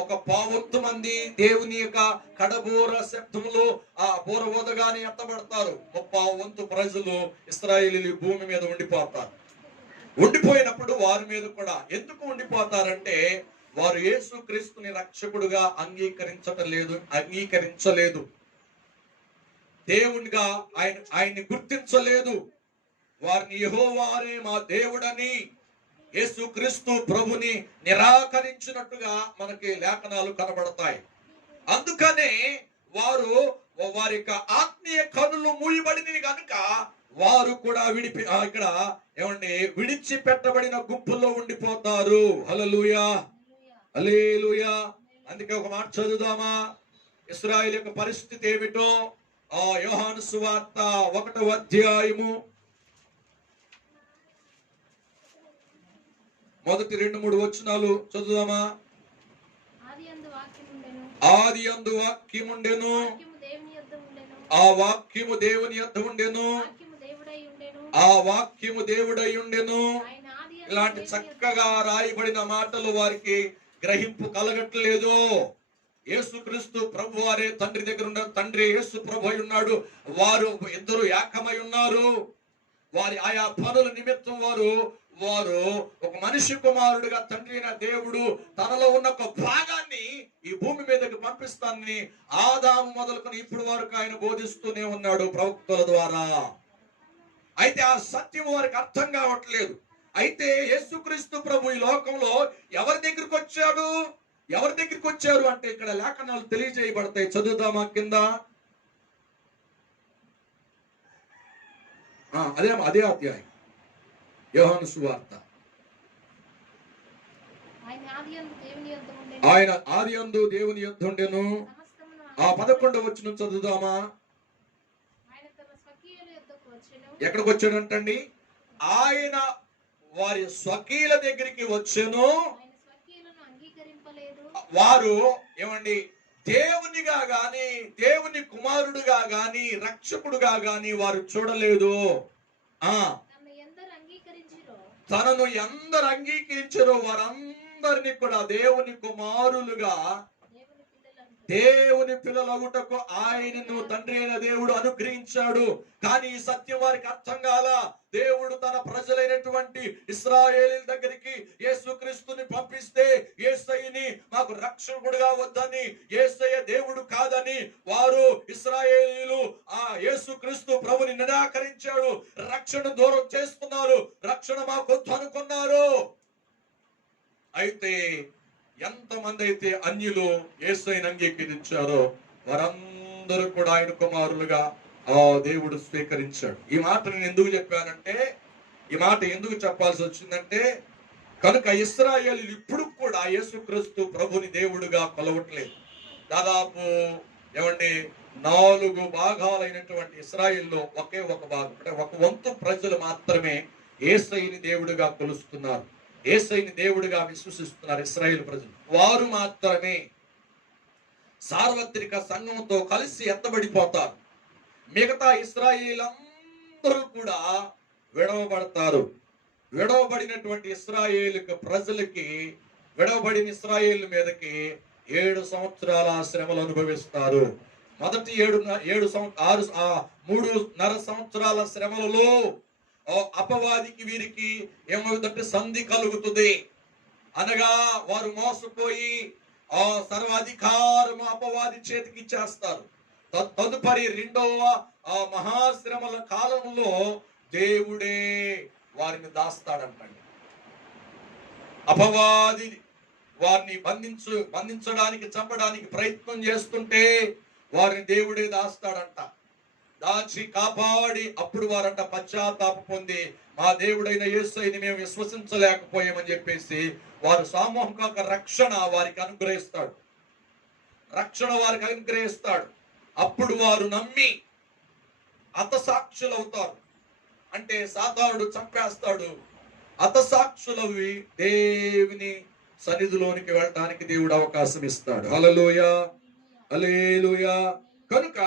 ఒక పావంతు మంది దేవుని యొక్క కడబోర శబ్దములో ఆ బోర ఓదగానే ఎత్తబడతారు. 30 ప్రజలు ఇశ్రాయేలు భూమి మీద ఉండిపోతారు. ఉండిపోయినప్పుడు వారి మీద కూడా ఎందుకు ఉండిపోతారంటే వారు యేసుక్రీస్తుని రక్షకుడుగా అంగీకరించలేదు, దేవునిగా ఆయన్ని గుర్తించలేదు. వారిని యెహోవానే మా దేవుడని, యేసుక్రీస్తు ప్రభుని నిరాకరించినట్టుగా మనకి లేఖనాలు కనబడతాయి. అందుకనే వారి యొక్క ఆత్మీయ కనులు మూయబడినవి కనుక వారు కూడా ఇక్కడ ఏమండి విడిచిపెట్టబడిన గుంపుల్లో ఉండిపోతారు. హల్లెలూయా, హల్లెలూయా. అందుకే ఒక మాట చదువుదామా, ఇశ్రాయేలు యొక్క పరిస్థితి ఏమిటో యోహాను సువార్త 1వ అధ్యాయము మొదటి 2-3 వచనాలు చదువుదామా. ఆదియందు వాక్యముండెను, ఆ వాక్యము దేవుని యొద్ద ఉండెను, ఆ వాక్యము దేవుడై ఉండెను. ఇలాంటి చక్కగా రాయబడిన మాటలు వారికి గ్రహింపు కలగట్లేదు. యేసుక్రీస్తు ప్రభు వారే తండ్రి దగ్గర ఉన్న తండ్రి యేసు ప్రభు అయి ఉన్నాడు. వారు ఇద్దరు ఏకమై ఉన్నారు. వారి ఆయా పనుల నిమిత్తం వారు ఒక మనిషి కుమారుడుగా తండ్రి అయిన దేవుడు తనలో ఉన్న ఒక భాగాన్ని ఈ భూమి మీదకి పంపిస్తానని ఆదాము మొదలుకొని ఇప్పుడు వరకు ఆయన బోధిస్తూనే ఉన్నాడు ప్రవక్తల ద్వారా. అయితే ఆ సత్యం వారికి అర్థం కావట్లేదు. అయితే యేసుక్రీస్తు ప్రభు ఈ లోకంలో ఎవరి దగ్గరికి వచ్చారు అంటే ఇక్కడ లేఖనాలు తెలియజేయబడతాయి. చదువుదామా కింద. అదే అధ్యాయం యోహాను సువార్త. ఆయన ఆదియందు దేవుని యొద్ద ఉండెను. ఆ 11వ వచనం చదువుదామా. ఎక్కడికి వచ్చాడంటండి? ఆయన వారి స్వకీయుల దగ్గరికి వచ్చెను. వారు ఏమండి దేవునిగా గాని దేవుని కుమారుడుగా గాని రక్షకుడుగా గాని వారు చూడలేదు. తనను ఎందరు అంగీకరించారో వారందరినీ కూడా దేవుని కుమారులుగా, దేవుని పిల్లలగుటకు ఆయనను తండ్రి అయిన దేవుడు అనుగ్రహించాడు. కానీ ఈ సత్యం వారికి అర్థం కాల. దేవుడు తన ప్రజలైనటువంటి ఇశ్రాయేలీయుల దగ్గరికి యేసుక్రీస్తుని పంపిస్తే యేసయ్యని మాకు రక్షకుడుగా వద్దని, యేసయ్య దేవుడు కాదని వారు ఇశ్రాయేలీయులు ఆ యేసుక్రీస్తు ప్రభుని నిరాకరించాడు. రక్షణ దూరం చేస్తున్నారు, రక్షణ మాకు వద్దు అనుకున్నారు. అయితే ఎంతమంది అయితే అన్యులు యేసయ్యను అంగీకరించారో వారందరూ కూడా ఆయన కుమారులుగా ఆ దేవుడు స్వీకరించాడు. ఈ మాట నేను ఎందుకు చెప్పానంటే, ఈ మాట ఎందుకు చెప్పాల్సి వచ్చిందంటే, కనుక ఇశ్రాయేలీయులు ఇప్పుడు కూడా యేసుక్రీస్తు ప్రభుని దేవుడుగా కొలవట్లేదు. దాదాపు ఏమండి 4 భాగాలైనటువంటి ఇశ్రాయేల్లో ఒకే ఒక భాగం, అంటే ఒక వంతు ప్రజలు మాత్రమే యేసయ్యని దేవుడిగా కొలుస్తున్నారు, యేసయ్యని దేవుడిగా విశ్వసిస్తున్నారు. ఇశ్రాయేలు ప్రజలు వారు మాత్రమే సార్వత్రిక సంఘంతో కలిసి ఎత్తబడిపోతారు. మిగతా ఇశ్రాయేలందరూ కూడా విడవబడతారు. విడవబడినటువంటి ఇశ్రాయేలు ప్రజలకి, విడవబడిన ఇశ్రాయేలు మీదకి 7 సంవత్సరాల శ్రమలు అనుభవిస్తారు. మొదటి 3.5 సంవత్సరాల శ్రమలలో అపవాదికి వీరికి ఏమవుతుందంటే సంధి కలుగుతుంది. అనగా వారు మోసపోయి ఆ సర్వాధికారము అపవాది చేతికి ఇచ్చేస్తారు. తదుపరి 2వ మహాశ్రమల కాలంలో దేవుడే వారిని దాస్తాడంటండి. అపవాది వారిని బంధించడానికి, చంపడానికి ప్రయత్నం చేస్తుంటే వారిని దేవుడే దాస్తాడంట. దాచి కాపాడి అప్పుడు వారంట పశ్చాత్తాప పొంది మా దేవుడైన యేసయ్యని మేము విశ్వసించలేకపోయామని చెప్పేసి వారు సామూహిక రక్షణ వారికి అనుగ్రహిస్తాడు. రక్షణ వారికి అనుగ్రహిస్తాడు. అప్పుడు వారు నమ్మి హతసాక్షులు అవుతారు. అంటే సాతానుడు చంపేస్తాడు. హతసాక్షులవి దేవుని సన్నిధిలోనికి వెళ్ళడానికి దేవుడు అవకాశం ఇస్తాడు. హల్లెలూయా, హల్లెలూయా. కనుక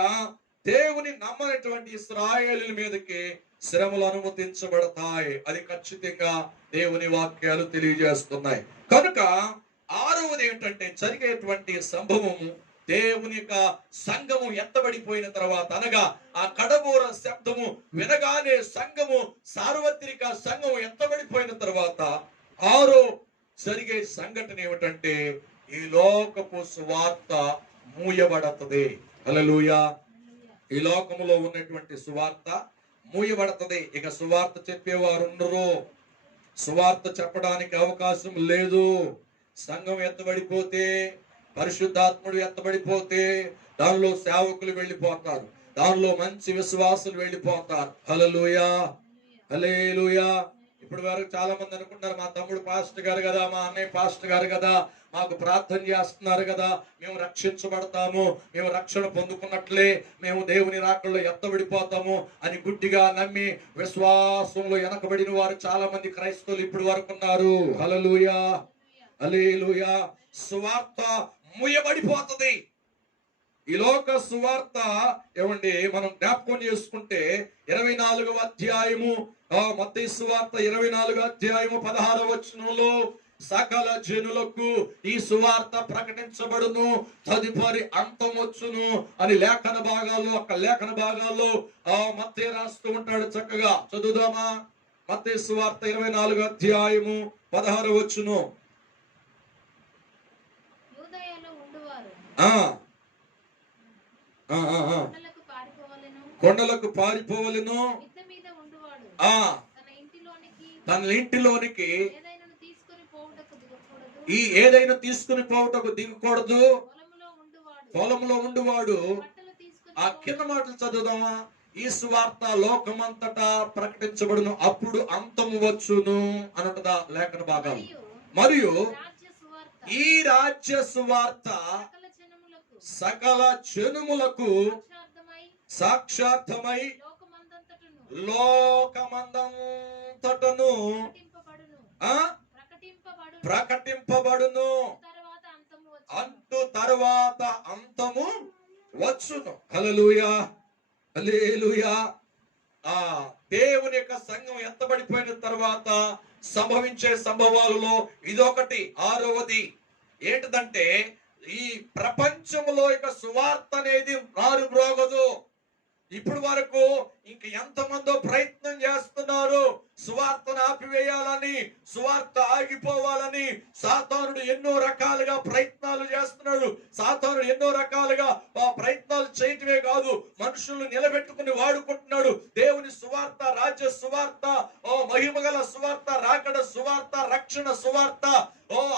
దేవుని నమ్మనటువంటి ఇశ్రాయేలుల మీదకి శ్రమలు అనుమతించబడతాయి. అది ఖచ్చితంగా దేవుని వాక్యాలు తెలియజేస్తున్నాయి. కనుక 6వది ఏంటంటే జరిగేటువంటి సంభవము, దేవుని యొక్క సంఘము ఎత్తబడిపోయిన తర్వాత, అనగా ఆ కడబోర శబ్దము వినగానే సంఘము, సార్వత్రిక సంఘము ఎత్తబడిపోయిన తర్వాత 6 జరిగే సంఘటన ఏమిటంటే ఈ లోకపు సువార్త మూయబడుతుంది. హల్లెలూయా. ఈ లోకములో ఉన్నటువంటి సువార్త మూయబడుతుంది. ఇక సువార్త చెప్పేవారు ఉండరు, సువార్త చెప్పడానికి అవకాశం లేదు. సంఘం ఎత్తబడిపోతే, పరిశుద్ధాత్ముడు ఎత్తబడిపోతే దానిలో సేవకులు వెళ్ళిపోతారు, దానిలో మంచి విశ్వాసులు వెళ్ళిపోతారు. హల్లెలూయా, హల్లెలూయా. ఇప్పుడు వరకు చాలా మంది అనుకుంటారు మా తమ్ముడు పాస్టర్ గారు కదా, మా అన్నయ్య పాస్టర్ గారు కదా, మాకు ప్రార్థన చేస్తున్నారు కదా, మేము రక్షించబడతాము, మేము రక్షణ పొందుకున్నట్లే మేము దేవుని రాకల్లో ఎత్తబడిపోతాము అని గుడ్డిగా నమ్మి విశ్వాసంలో వెనకబడిన వారు చాలా మంది క్రైస్తవులు ఇప్పుడు వరకు ఉన్నారు. హల్లెలూయా, హల్లెలూయా. సువార్త మూయబడిపోతుంది. ఈ లోక సువార్త ఏమండి మనం జ్ఞాపకం చేసుకుంటే 24వ అధ్యాయము మత్తయి సువార్త 24వ అధ్యాయము 16వ వచనంలో సకల జనులకు ఈ సువార్త ప్రకటించబడును, తదుపరి అంతం వచ్చును అని లేఖన భాగాల్లో మత్తయి రాస్తూ ఉంటాడు. చక్కగా చదువుదామా? మత్తయి సువార్త 24వ అధ్యాయము 16వ వచనం. కొండలకు పారిపోవలెను, తన ఇంటిలోనికి ఏదైనా తీసుకుని పోవుటకు దిగకూడదు. పొలంలో ఉండువాడు. ఆ కింద మాటలు చదువుదామా? ఈ సువార్త లోకమంతటా ప్రకటించబడును, అప్పుడు అంతము వచ్చును అన్నట్టుదా లేఖన భాగాలు. మరియు ఈ రాజ్య సువార్త సకల జనములకు సాక్షార్థమై లోకమందంతటను ప్రకటింపబడును, అంటూ తరువాత అంతము వచ్చును. హల్లెలూయా, హల్లెలూయా. దేవుని యొక్క సంఘం ఎత్తబడిపోయిన తర్వాత సంభవించే సంభవాలలో ఇదొకటి. 6వది ఏంటిదంటే ఈ ప్రపంచంలో ఇక సువార్త అనేది మారుమ్రోగదు. ఇప్పుడు వరకు ఇంక ఎంతమందో ప్రయత్నం చేస్తున్నారు సువార్తను ఆపివేయాలని, సువార్త ఆగిపోవాలని. సాతానుడు ఎన్నో రకాలుగా ప్రయత్నాలు చేస్తున్నాడు. సాతానుడు ఎన్నో రకాలుగా ప్రయత్నాలు చేయటమే కాదు, మనుషులను నిలబెట్టుకుని వాడుకుంటున్నాడు. దేవుని సువార్త, రాజ్య సువార్త, మహిమగల సువార్త, రాకడ సువార్త, రక్షణ సువార్త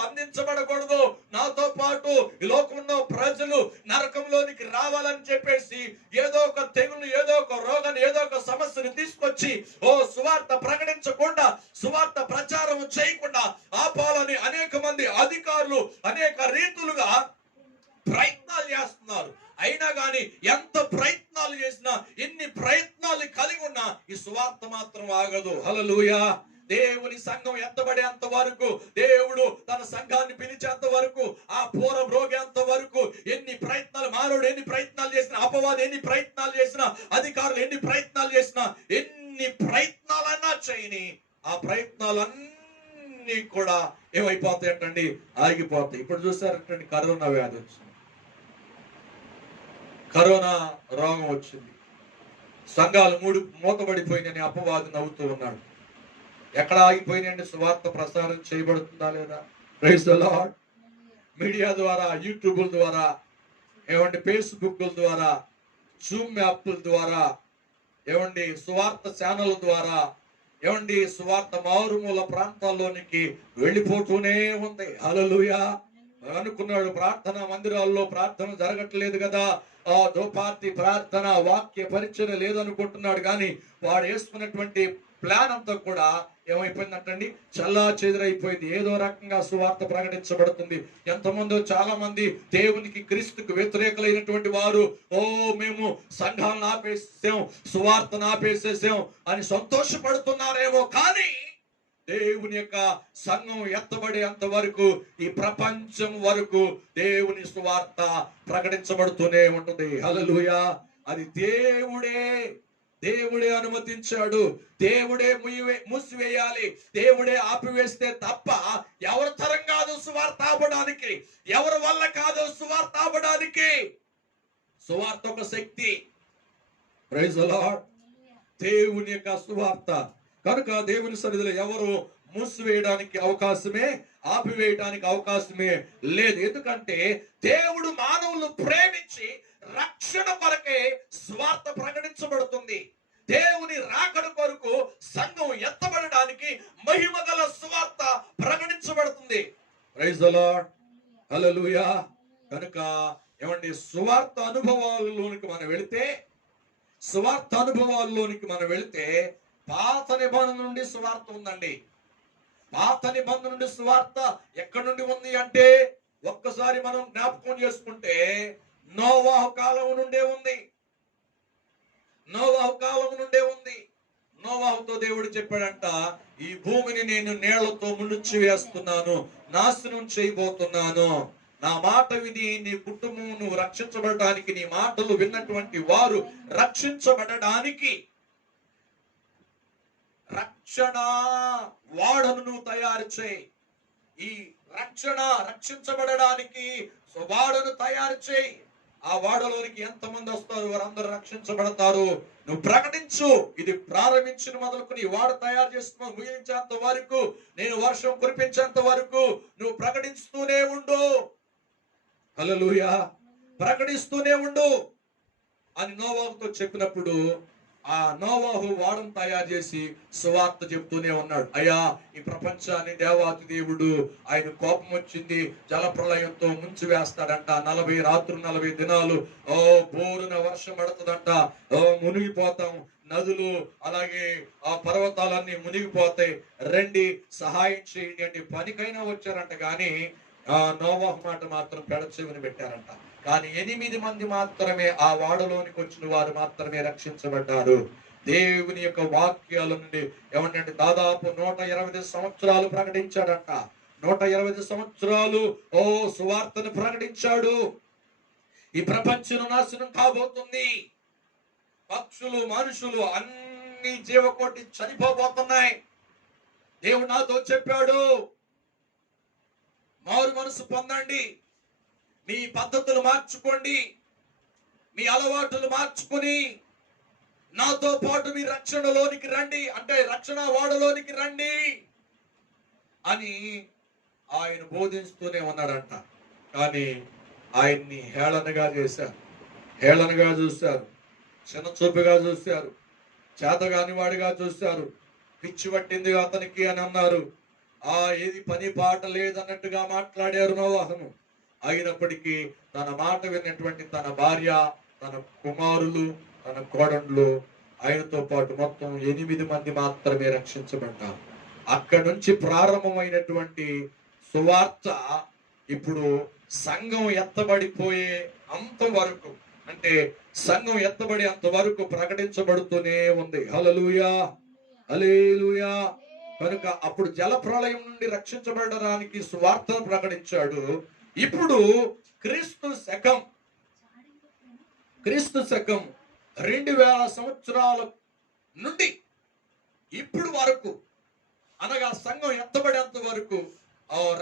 అందించబడకూడదు. నాతో పాటు ఈ లోకంలో ప్రజలు నరకంలోనికి రావాలని చెప్పేసి ఏదో ఒక తెగులు, ఏదో ఒక రోగాన్ని, ఏదో ఒక సమస్యను తీసుకొచ్చి సువార్త ప్రకటించకుండా, సువార్త ప్రచారం చేయకుండా ఆపాలని అనేక మంది అధికారులు అనేక రీతులుగా ప్రయత్నాలు చేస్తున్నారు. అయినా గాని ఎంత ప్రయత్నాలు చేసినా, ఎన్ని ప్రయత్నాలు కలిగి ఉన్నా ఈ సువార్త మాత్రం ఆగదు. హల్లెలూయా. దేవుని సంఘం ఎత్తబడేంత వరకు, దేవుడు తన సంఘాన్ని పిలిచేంత వరకు, ఆ పూర్వం రోగేంత వరకు ఎన్ని ప్రయత్నాలు, మానవుడు ఎన్ని ప్రయత్నాలు చేసినా, అపవాది ఎన్ని ప్రయత్నాలు చేసినా, అధికారులు ఎన్ని ప్రయత్నాలు చేసినా, ఎన్ని ప్రయత్నాలన్నా చేయని ఆ ప్రయత్నాలన్నీ కూడా ఏమైపోతాయి అంటండి, ఆగిపోతాయి. ఇప్పుడు చూసారంటండి, కరోనా వ్యాధి వచ్చింది, కరోనా రోగం వచ్చింది. సంఘాలు మూతబడిపోయినని అపవాది నవ్వుతూ ఉన్నాడు. ఎక్కడ ఆగిపోయినాయండి? సువార్త ప్రసారం చేయబడుతుందా లేదా? Praise the Lord. మీడియా ద్వారా, యూట్యూబ్ ద్వారా, ఫేస్బుక్ ద్వారా, జూమ్ యాప్ల ద్వారా, సువార్త ఛానల్ ద్వారా, సువార్త మారుమూల ప్రాంతాల్లోనికి వెళ్ళిపోతూనే ఉంది. హల్లెలూయా. అనుకున్నాడు ప్రార్థన మందిరాల్లో ప్రార్థన జరగట్లేదు కదా, దోపార్తి ప్రార్థన, వాక్య పరిచయం లేదనుకుంటున్నాడు. కానీ వాడు వేసుకున్నటువంటి ప్లాన్ అంతా కూడా ఏమైపోయిందంటండి, చల్లా చెదరైపోయింది. ఏదో రకంగా సువార్త ప్రకటించబడుతుంది. ఎంతమందో, చాలా మంది దేవునికి, క్రీస్తుకు వ్యతిరేకులైనటువంటి వారు మేము సంఘాలను ఆపేసాం, సువార్తను ఆపేసేసాం అని సంతోషపడుతున్నారేమో. కానీ దేవుని యొక్క సంఘం ఎత్తబడేంత వరకు, ఈ ప్రపంచం వరకు దేవుని సువార్త ప్రకటించబడుతూనే ఉంటుంది. హల్లెలూయా. అది దేవుడే అనుమతించాడు. దేవుడే మూసివేయాలి, దేవుడే ఆపివేస్తే తప్ప ఎవరి తరం కాదు సువార్త ఆపడానికి, ఎవరి వల్ల కాదు సువార్త ఆపడానికి. సువార్త ఒక శక్తి. Praise the lord. దేవుని యొక్క సువార్త కనుక దేవుని సన్నిధిలో ఎవరు మూసివేయడానికి అవకాశమే, ఆపివేయడానికి అవకాశమే లేదు. ఎందుకంటే దేవుడు మానవులను ప్రేమించి రక్షణ కొరకే స్వార్థ ప్రకటించబడుతుంది. దేవుని రాకడ కొరకు సంఘం ఎత్తబడడానికి మహిమగల సువార్త ప్రకటించబడుతుంది. Praise the Lord. హల్లెలూయా. కనుక సువార్త అనుభవాల్లోనికి మనం వెళితే పాత నిబంధన నుండి సువార్త ఉందండి. పాత నిబంధన నుండి సువార్త ఎక్కడి నుండి ఉంది అంటే, ఒక్కసారి మనం జ్ఞాపకం చేసుకుంటే నోవాహు కాలం నుండే ఉంది. నోవాహుతో దేవుడు చెప్పాడంట, ఈ భూమిని నేను నీళ్లతో ముడిచి వేస్తున్నాను, నాశనం చేయబోతున్నాను. నా మాట విని నీ కుటుంబం నువ్వు రక్షించబడడానికి, నీ మాటలు విన్నటువంటి వారు రక్షించబడడానికి రక్షణ వాడను నువ్వు తయారు చేయి. ఈ రక్షించబడడానికి వాడను తయారు చేయి. ఆ వాడలోనికి ఎంతమంది వస్తారు, వారందరూ రక్షించబడతారు. నువ్వు ప్రకటించు. ఇది ప్రారంభించిన మొదలుకొని వాడు తయారు చేస్తున్న ముగించేంత వరకు, నేను వర్షం కురిపించేంత వరకు నువ్వు ప్రకటిస్తూనే ఉండు. హల్లెలూయా. ప్రకటిస్తూనే ఉండు అని నోవాహుతో చెప్పినప్పుడు, ఆ నోవాహు వాడను తయారు చేసి సువార్త చెప్తూనే ఉన్నాడు. అయ్యా, ఈ ప్రపంచాన్ని దేవాతి దేవుడు, ఆయన కోపం వచ్చింది, జలప్రలయంతో ముంచి వేస్తాడంట. 40 రాత్రులు 40 దినాలు బోరున వర్షం పడుతుందంట. మునిగిపోతాం, నదులు అలాగే ఆ పర్వతాలన్నీ మునిగిపోతాయి, రండి సహాయం చేయండి అంటే పనికైనా వచ్చారంట. కానీ నోవాహు మాట మాత్రం పెడచెవిని పెట్టారంట. కానీ 8 మంది మాత్రమే, ఆ వాడలోనికి వచ్చిన వారు మాత్రమే రక్షించబడ్డారు. దేవుని యొక్క వాక్యాల నుండి దాదాపు 120 సంవత్సరాలు ప్రకటించాడంట. 120 సంవత్సరాలు సువార్తను ప్రకటించాడు. ఈ ప్రపంచం నాశనం కాబోతుంది, పక్షులు, మనుషులు, అన్ని జీవకోటి చనిపోబోతున్నాయి. దేవుడు నాతో చెప్పాడు, మారు మనసు పొందండి, మీ పద్ధతులు మార్చుకోండి, మీ అలవాటులు మార్చుకుని నాతో పాటు మీ రక్షణలోనికి రండి, అంటే రక్షణ వాడలోనికి రండి అని ఆయన బోధిస్తూనే ఉన్నాడంట. కానీ ఆయన్ని హేళనగా చేశారు, హేళనగా చూశారు, చిన్న చూపుగా చూశారు, చేతగాని వాడిగా చూశారు, పిచ్చి పట్టింది అతనికి అని అన్నారు. ఏది పని పాట లేదన్నట్టుగా మాట్లాడారు నోవాహును. అయినప్పటికీ తన మాట విన్నటువంటి తన భార్య, తన కుమారులు, తన కోడళ్ళు, ఆయనతో పాటు మొత్తం 8 మంది మాత్రమే రక్షించబడ్డారు. అక్కడి నుంచి ప్రారంభమైనటువంటి సువార్త ఇప్పుడు సంఘం ఎత్తబడిపోయే అంతవరకు, అంటే సంఘం ఎత్తబడి అంతవరకు ప్రకటించబడుతూనే ఉంది. హల్లెలూయా, హల్లెలూయా. కనుక అప్పుడు జల ప్రళయం నుండి రక్షించబడడానికి సువార్తను ప్రకటించాడు. ఇప్పుడు క్రీస్తు శకం 2000 సంవత్సరాల నుండి ఇప్పుడు వరకు, అనగా సంఘం ఎత్తబడేంత వరకు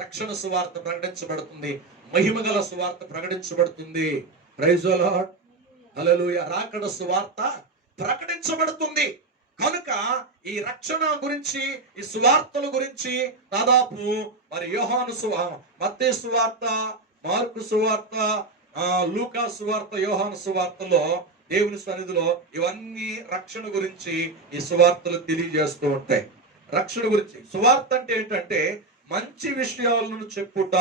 రక్షణ సువార్త ప్రకటించబడుతుంది, మహిమగల సువార్త ప్రకటించబడుతుంది. ప్రైజ్ ది లార్డ్, హల్లెలూయా. రాకడ సువార్త ప్రకటించబడుతుంది. కనుక ఈ రక్షణ గురించి, ఈ సువార్తల గురించి దాదాపు మరి మత్తయి సువార్త, మార్కు సువార్త, లూకా సువార్త, యోహాను సువార్తలో దేవుని సన్నిధిలో ఇవన్నీ రక్షణ గురించి ఈ సువార్తలు తెలియజేస్తూ ఉంటాయి. రక్షణ గురించి సువార్త అంటే ఏంటంటే మంచి విషయాలను చెప్పుట,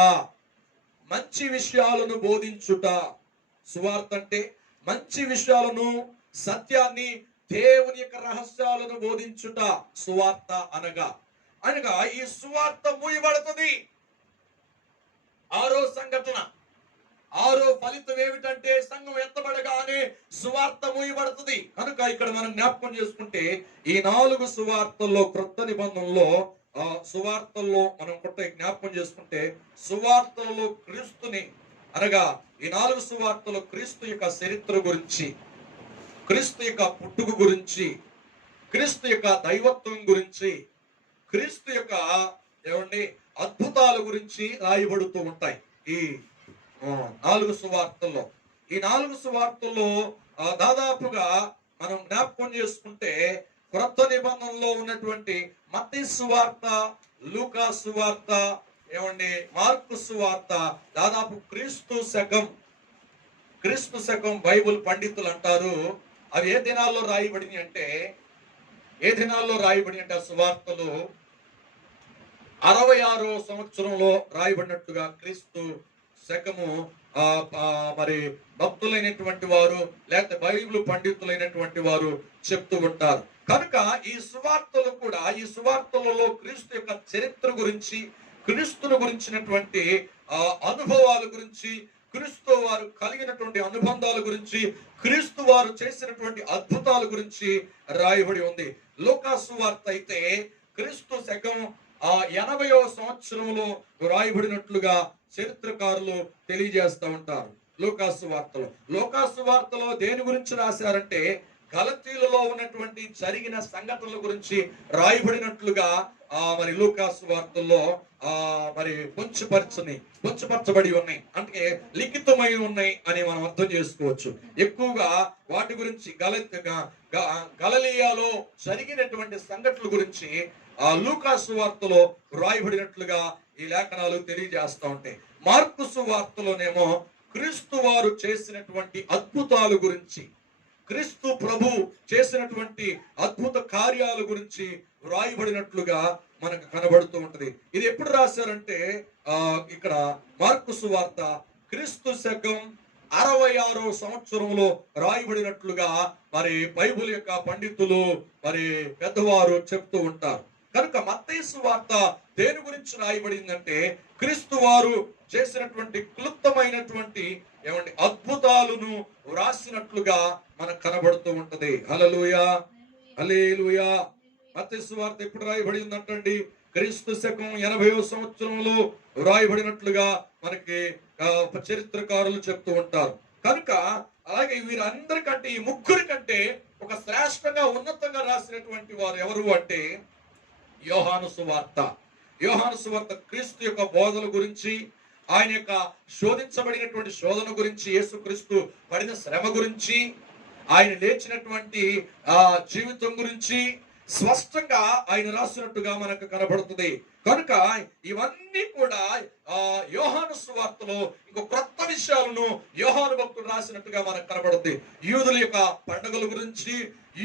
మంచి విషయాలను బోధించుట. సువార్త అంటే మంచి విషయాలను, సత్యాన్ని, దేవుని యొక్క రహస్యాలను బోధించుట సువార్త అనగా. ఈ సువార్త మూయబడుతుంది. 6వ సంఘటన, 6వ ఫలితం ఏమిటంటే సంఘం ఎత్తబడగానే సువార్త మూయబడుతుంది. కనుక ఇక్కడ మనం జ్ఞాపకం చేసుకుంటే ఈ 4 సువార్తల్లో, క్రొత్త నిబంధనలో సువార్తల్లో మనం జ్ఞాపకం చేసుకుంటే సువార్తలలో క్రీస్తుని, అనగా ఈ 4 సువార్తలు క్రీస్తు యొక్క చరిత్ర గురించి, క్రీస్తు యొక్క పుట్టుక గురించి, క్రీస్తు యొక్క దైవత్వం గురించి, క్రీస్తు యొక్క అద్భుతాల గురించి రాయబడుతూ ఉంటాయి ఈ 4 సువార్తల్లో. ఈ 4 సువార్తల్లో దాదాపుగా మనం జ్ఞాపకం చేసుకుంటే క్రొత్త నిబంధనలో ఉన్నటువంటి మత్తయి సువార్త, లూకా సువార్త, మార్కు సువార్త దాదాపు క్రీస్తు శకం బైబుల్ పండితులు అంటారు. అవి ఏ దినాల్లో రాయబడినాయి అంటే ఆ సువార్తలు 66వ సంవత్సరంలో రాయబడినట్టుగా క్రీస్తు శకము మరి భక్తులైనటువంటి వారు, లేకపోతే బైబిల్ పండితులైనటువంటి వారు చెప్తూ ఉంటారు. కనుక ఈ సువార్తలు కూడా, ఈ సువార్తలలో క్రీస్తు యొక్క చరిత్ర గురించి, క్రీస్తును గురించినటువంటి అనుభవాల గురించి, క్రీస్తు వారు కలిగినటువంటి అనుబంధాల గురించి, క్రీస్తు వారు చేసినటువంటి అద్భుతాల గురించి రాయబడి ఉంది. లూకా సువార్త అయితే క్రీస్తు శకం 80వ సంవత్సరంలో రాయబడినట్లుగా చరిత్రకారులు తెలియజేస్తూ ఉంటారు. లూకా సువార్తలో దేని గురించి రాశారంటే గలతీయులలో ఉన్నటువంటి జరిగిన సంఘటనల గురించి రాయబడినట్లుగా మరి లూకా సువార్తల్లో మరి పొంచుపరచబడి ఉన్నాయి, అంటే లిఖితమై ఉన్నాయి అని మనం అర్థం చేసుకోవచ్చు. ఎక్కువగా వాటి గురించి గలిలయలో జరిగినటువంటి సంఘటనల గురించి లూకా సువార్తలో రాయబడినట్లుగా ఈ లేఖనాలు తెలియజేస్తూ ఉంటాయి. మార్కు సువార్తలోనేమో క్రీస్తు వారు చేసినటువంటి అద్భుతాల గురించి, క్రీస్తు ప్రభు చేసినటువంటి అద్భుత కార్యాల గురించి వ్రాయబడినట్లుగా మనకు కనబడుతూ ఉంటది. ఇది ఎప్పుడు రాశారంటే ఇక్కడ మార్కు సువార్త క్రీస్తు శకం 66వ సంవత్సరంలో రాయబడినట్లుగా మరి బైబిల్ యొక్క పండితులు, మరి పెద్దవారు చెప్తూ ఉంటారు. కనుక మత్తయి సువార్త దేని గురించి రాయబడిందంటే క్రీస్తు వారు చేసినటువంటి క్లుప్తమైనటువంటి అద్భుతాలను వ్రాసినట్లుగా మనకు కనబడుతూ ఉంటది. హల్లెలూయా, హల్లెలూయా. మత్తయి సువార్త ఎప్పుడు రాయబడిందంటండి? క్రీస్తు శకం 80వ సంవత్సరంలో రాయబడినట్లుగా మనకి చరిత్రకారులు చెప్తూ ఉంటారు. కనుక అలాగే వీరందరికంటే, ఈ ముగ్గురి కంటే ఒక శ్రేష్టంగా, ఉన్నతంగా రాసినటువంటి వారు ఎవరు అంటే యోహాను సువార్త క్రీస్తు యొక్క బోధల గురించి, ఆయన యొక్క శోధించబడినటువంటి శోధన గురించి, యేసుక్రీస్తు పడిన శ్రమ గురించి, ఆయన లేచినటువంటి ఆ జీవితం గురించి స్పష్టంగా ఆయన రాసినట్టుగా మనకు కనబడుతుంది. కనుక ఇవన్నీ కూడా యోహాను సువార్తలో ఇంకో క్రొత్త విషయాలను యోహాను భక్తుడు రాసినట్టుగా మనకు కనబడుతుంది. యూదుల యొక్క పండుగల గురించి,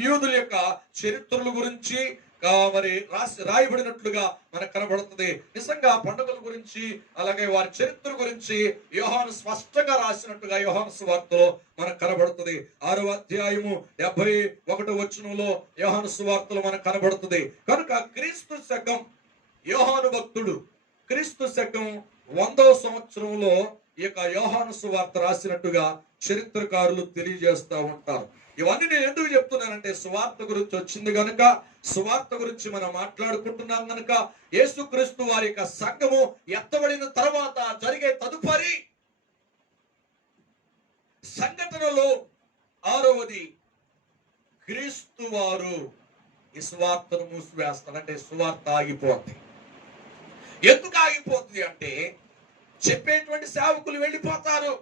యూదుల యొక్క చరిత్రల గురించి మరి రాయబడినట్లుగా మనకు కనబడుతుంది. నిజంగా పండుగల గురించి అలాగే వారి చరిత్ర గురించి యోహాను స్పష్టంగా రాసినట్టుగా యోహాను సువార్తలో మనకు కనబడుతుంది. 6వ అధ్యాయము 71వ వచనంలో యోహాను సువార్తలో మనకు కనబడుతుంది. కనుక క్రీస్తు శకం యోహాను భక్తుడు క్రీస్తు శకం 100వ సంవత్సరంలో ఈ యొక్క యోహాను సువార్త రాసినట్టుగా చరిత్రకారులు తెలియజేస్తూ ఉంటారు. ఇవన్నీ నేను ఎందుకు చెప్తున్నానంటే సువార్త గురించి వచ్చింది గనుక, సువార్త గురించి మనం మాట్లాడుకుంటున్నాం గనుక, యేసుక్రీస్తు వారి యొక్క సంఘము ఎత్తబడిన తర్వాత జరిగే తదుపరి సంఘటనలో 6వది క్రీస్తు వారు ఈ సువార్తను మూసివేస్తారు. అంటే సువార్త ఆగిపోతుంది. ఎందుకు ఆగిపోతుంది అంటే చెప్పేటువంటి సేవకులు వెళ్ళిపోతారు,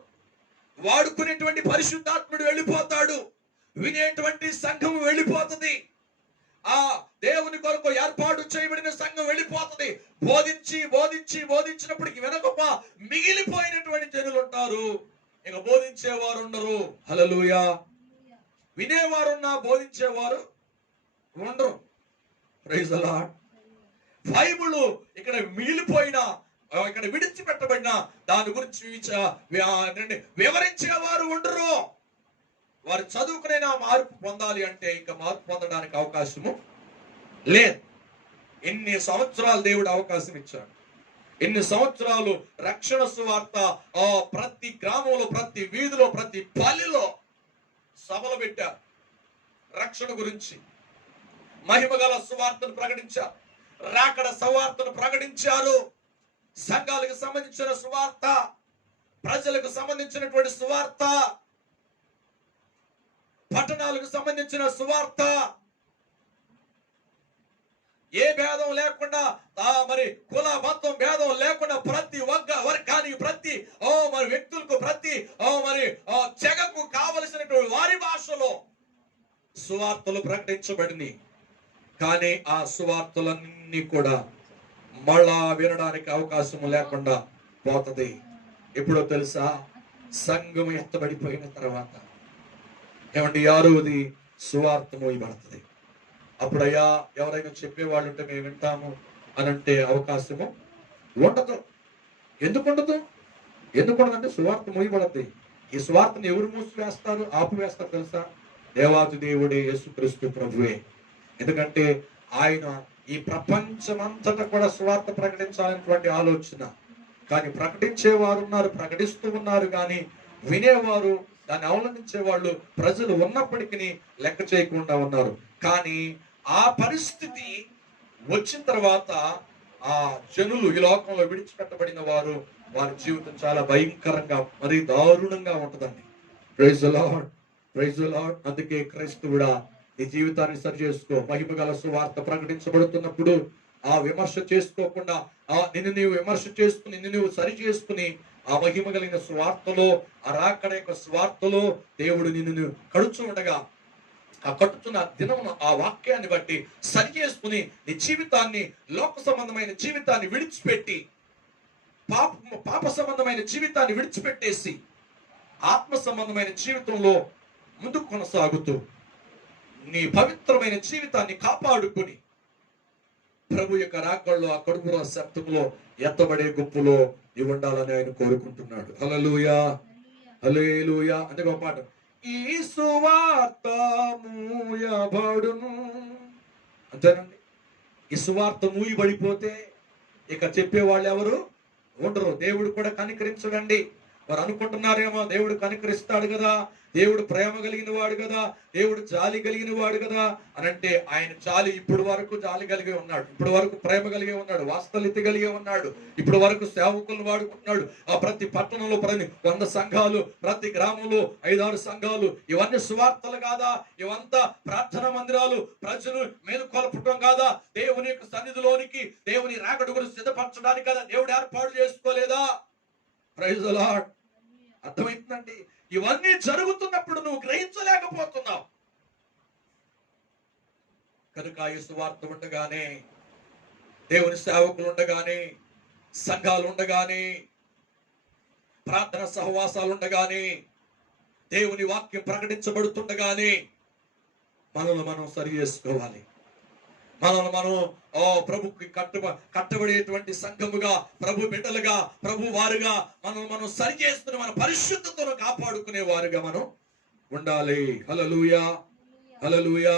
వాడుకునేటువంటి పరిశుద్ధాత్ముడు వెళ్ళిపోతాడు, వినేటువంటి సంఘం వెళ్ళిపోతుంది, ఆ దేవుని కొరకు ఏర్పాటు చేయబడిన సంఘం వెళ్ళిపోతుంది. బోధించినప్పటికి వెనక మిగిలిపోయినటువంటి జనులు ఉంటారు. ఇక బోధించేవారు ఉండరు. హల్లెలూయా. వినేవారున్నా బోధించేవారు ఉండరు. Praise the lord. బైబిల్ ఇక్కడ మిగిలిపోయిన, ఇక్కడ విడిచిపెట్టబడిన దాని గురించి వివరించేవారు ఉండరు. వారు చదువుకునైనా మార్పు పొందాలి అంటే ఇంకా మార్పు పొందడానికి అవకాశము లేదు. ఎన్ని సంవత్సరాలు దేవుడు అవకాశం ఇచ్చాడు, ఎన్ని సంవత్సరాలు రక్షణ సువార్త ప్రతి గ్రామంలో, ప్రతి వీధిలో, ప్రతి పల్లెలో సభలు పెట్టారు. రక్షణ గురించి మహిమగల సువార్తను ప్రకటించారు, రాకడ సువార్తను ప్రకటించారు. సంఘాలకు సంబంధించిన సువార్త, ప్రజలకు సంబంధించినటువంటి సువార్త, పట్టణాలకు సంబంధించిన సువార్త, ఏ భేదం లేకుండా, మరి కుల మతం భేదం లేకుండా ప్రతి వర్గానికి, ప్రతి మరి వ్యక్తులకు, ప్రతి మరి చెగకు కావలసినటువంటి వారి భాషలో సువార్తలు ప్రకటించబడినాయి. కానీ ఆ సువార్తలన్నీ కూడా మళ్ళా వినడానికి అవకాశం లేకుండా పోతుంది. ఎప్పుడో తెలుసా? సంఘం ఎత్తబడిపోయిన తర్వాత. ఏమంటే 6వది సువార్త మోయబడుతుంది. అప్పుడయ్యా ఎవరైనా చెప్పేవాళ్ళు ఉంటే మేము వింటాము అని అంటే అవకాశము ఉండదు. ఎందుకు ఉండదంటే సువార్త మోయబడుతుంది. ఈ సువార్తను ఎవరు మూసివేస్తారు, ఆపివేస్తారు తెలుసా? దేవాది దేవుడే యేసుక్రీస్తు ప్రభువే. ఎందుకంటే ఆయన ఈ ప్రపంచమంతటా కూడా సువార్త ప్రకటించాలనేటువంటి ఆలోచన. కానీ ప్రకటించేవారు ఉన్నారు, ప్రకటిస్తూ ఉన్నారు, కానీ వినేవారు, దాన్ని అవలంబించే వాళ్ళు ప్రజలు ఉన్నప్పటికీ లెక్క చేయకుండా ఉన్నారు. కానీ ఆ పరిస్థితి వచ్చిన తర్వాత ఆ జనులు, ఈ లోకంలో విడిచిపెట్టబడిన వారు, వారి జీవితం చాలా భయంకరంగా, మరి దారుణంగా ఉంటుందండి. Praise the Lord, praise the Lord. అందుకే క్రైస్తవుడా నీ జీవితాన్ని సరి చేసుకో. మహిమగల సువార్త ప్రకటించబడుతున్నప్పుడు ఆ విమర్శ చేసుకోకుండా, నిన్ను నీవు విమర్శ చేసుకుని, నిన్ను నీవు సరి చేసుకుని, ఆ మహిమ కలిగిన స్వార్థలో, ఆ రాకడ యొక్క స్వార్థలో దేవుడు నిన్ను కడుచు ఉండగా, ఆ కట్టుతున్న దినమును ఆ వాక్యాన్ని బట్టి సరి చేసుకుని నీ జీవితాన్ని, లోక సంబంధమైన జీవితాన్ని విడిచిపెట్టి, పాప సంబంధమైన జీవితాన్ని విడిచిపెట్టేసి ఆత్మ సంబంధమైన జీవితంలో ముందుకు కొనసాగుతూ నీ పవిత్రమైన జీవితాన్ని కాపాడుకుని ప్రభు యొక్క రాకడలో, ఆ కడుపులో శబ్దంలో ఎత్తబడే గుంపులో నీవు ఉండాలని ఆయన కోరుకుంటున్నాడు. హల్లెలూయా, హల్లెలూయా. అందుకే ఒక పాట, ఈ సువార్త మూయబడును. అంతేనండి. ఈ సువార్త మూయబడిపోతే ఇక చెప్పేవాళ్ళు ఎవరు ఉండరు. దేవుడు కూడా కనికరించడండి. వారు అనుకుంటున్నారేమో దేవుడు కనికరిస్తాడు కదా, దేవుడు ప్రేమ కలిగిన వాడు కదా, దేవుడు జాలి కలిగిన వాడు కదా అని అంటే, ఆయన జాలి ఇప్పుడు వరకు జాలి కలిగి ఉన్నాడు, ఇప్పుడు వరకు ప్రేమ కలిగి ఉన్నాడు, వాస్తవిత కలిగి ఉన్నాడు, ఇప్పుడు వరకు సేవకులను వాడుకుంటున్నాడు. ఆ ప్రతి పట్టణంలో 100 సంఘాలు, ప్రతి గ్రామంలో 5-6 సంఘాలు, ఇవన్నీ సువార్తలు కాదా? ఇవంతా ప్రార్థనా మందిరాలు, ప్రజలు మేలుకొల్పటం కాదా? దేవుని యొక్క సన్నిధిలోనికి, దేవుని రాకడ గురించి సిద్ధపరచడానికి కదా దేవుడు ఏర్పాటు చేసుకోలేదా? Praise the Lord. అర్థమవుతుందండి? ఇవన్నీ జరుగుతున్నప్పుడు నువ్వు గ్రహించలేకపోతున్నావు. కనుక ఈ సువార్త ఉండగానే, దేవుని సేవకులు ఉండగానే, సంఘాలు ఉండగానే, ప్రార్థన సహవాసాలు ఉండగానే, దేవుని వాక్యం ప్రకటించబడుతుండగానే మనల్ని మనం సరి చేసుకోవాలి. మనల్ని మనం ప్రభుకి కట్టబడేటువంటి సంఘముగా, ప్రభు బిడ్డలుగా, ప్రభు వారుగా మనల్ని మనం సరి చేసుకుని మన పరిశుద్ధతను కాపాడుకునే వారుగా మనం ఉండాలి. హల్లెలూయా, హల్లెలూయా.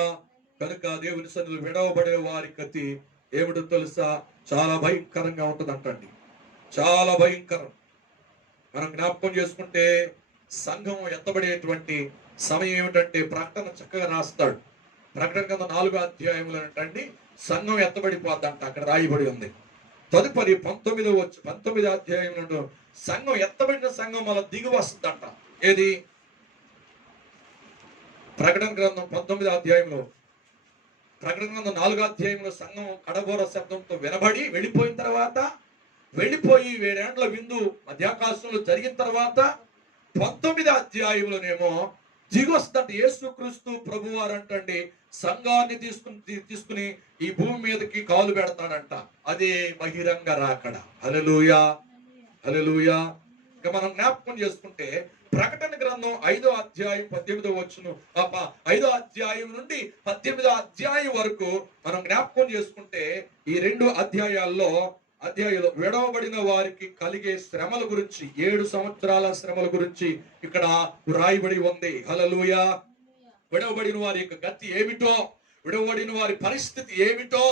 కనుక దేవుని సన్నిధిలో విడవబడే వారి గతి ఏమిటో తెలుసా? చాలా భయంకరంగా ఉంటుందంటండి. చాలా భయంకరం. మనం జ్ఞాపకం చేసుకుంటే సంఘం ఎత్తబడేటువంటి సమయం ఏమిటంటే, ప్రకటన చక్కగా రాస్తాడు. ప్రకటన కింద 4వ అధ్యాయంలో ఏంటండి, సంఘం ఎత్తబడిపోద్దంట. అక్కడ రాయబడి ఉంది. తదుపరి 19వ అధ్యాయంలో సంఘం ఎత్తబడిన సంఘం మళ్ళీ దిగి వస్తుందంట. ఏది? ప్రకటన గ్రంథం 19వ అధ్యాయంలో, ప్రకటన గ్రంథం 4వ అధ్యాయంలో సంఘం కడబోర శబ్దంతో వినబడి వెళ్ళిపోయిన తర్వాత, వెళ్ళిపోయి 7 ఏండ్ల విందు మధ్యాకాశంలో జరిగిన తర్వాత 19వ అధ్యాయంలోనేమో దిగి వస్తుందంట. యేసుక్రీస్తు ప్రభువారు అంటండి సంఘాన్ని తీసుకుని ఈ భూమి మీదకి కాలు పెడతాడంట. అదే బహిరంగ రాకడ. హల్లెలూయా, హల్లెలూయా. ఇక మనం జ్ఞాపకం చేసుకుంటే ప్రకటన గ్రంథం 5వ అధ్యాయం 18వ వచనం, 5వ అధ్యాయం నుండి 18వ అధ్యాయం వరకు మనం జ్ఞాపకం చేసుకుంటే ఈ 2 అధ్యాయాల్లో విడవబడిన వారికి కలిగే శ్రమల గురించి, 7 సంవత్సరాల శ్రమల గురించి ఇక్కడ రాయబడి ఉంది. హల్లెలూయా. విడవబడిన వారి యొక్క గతి ఏమిటో, విడవబడిన వారి పరిస్థితి ఏమిటో,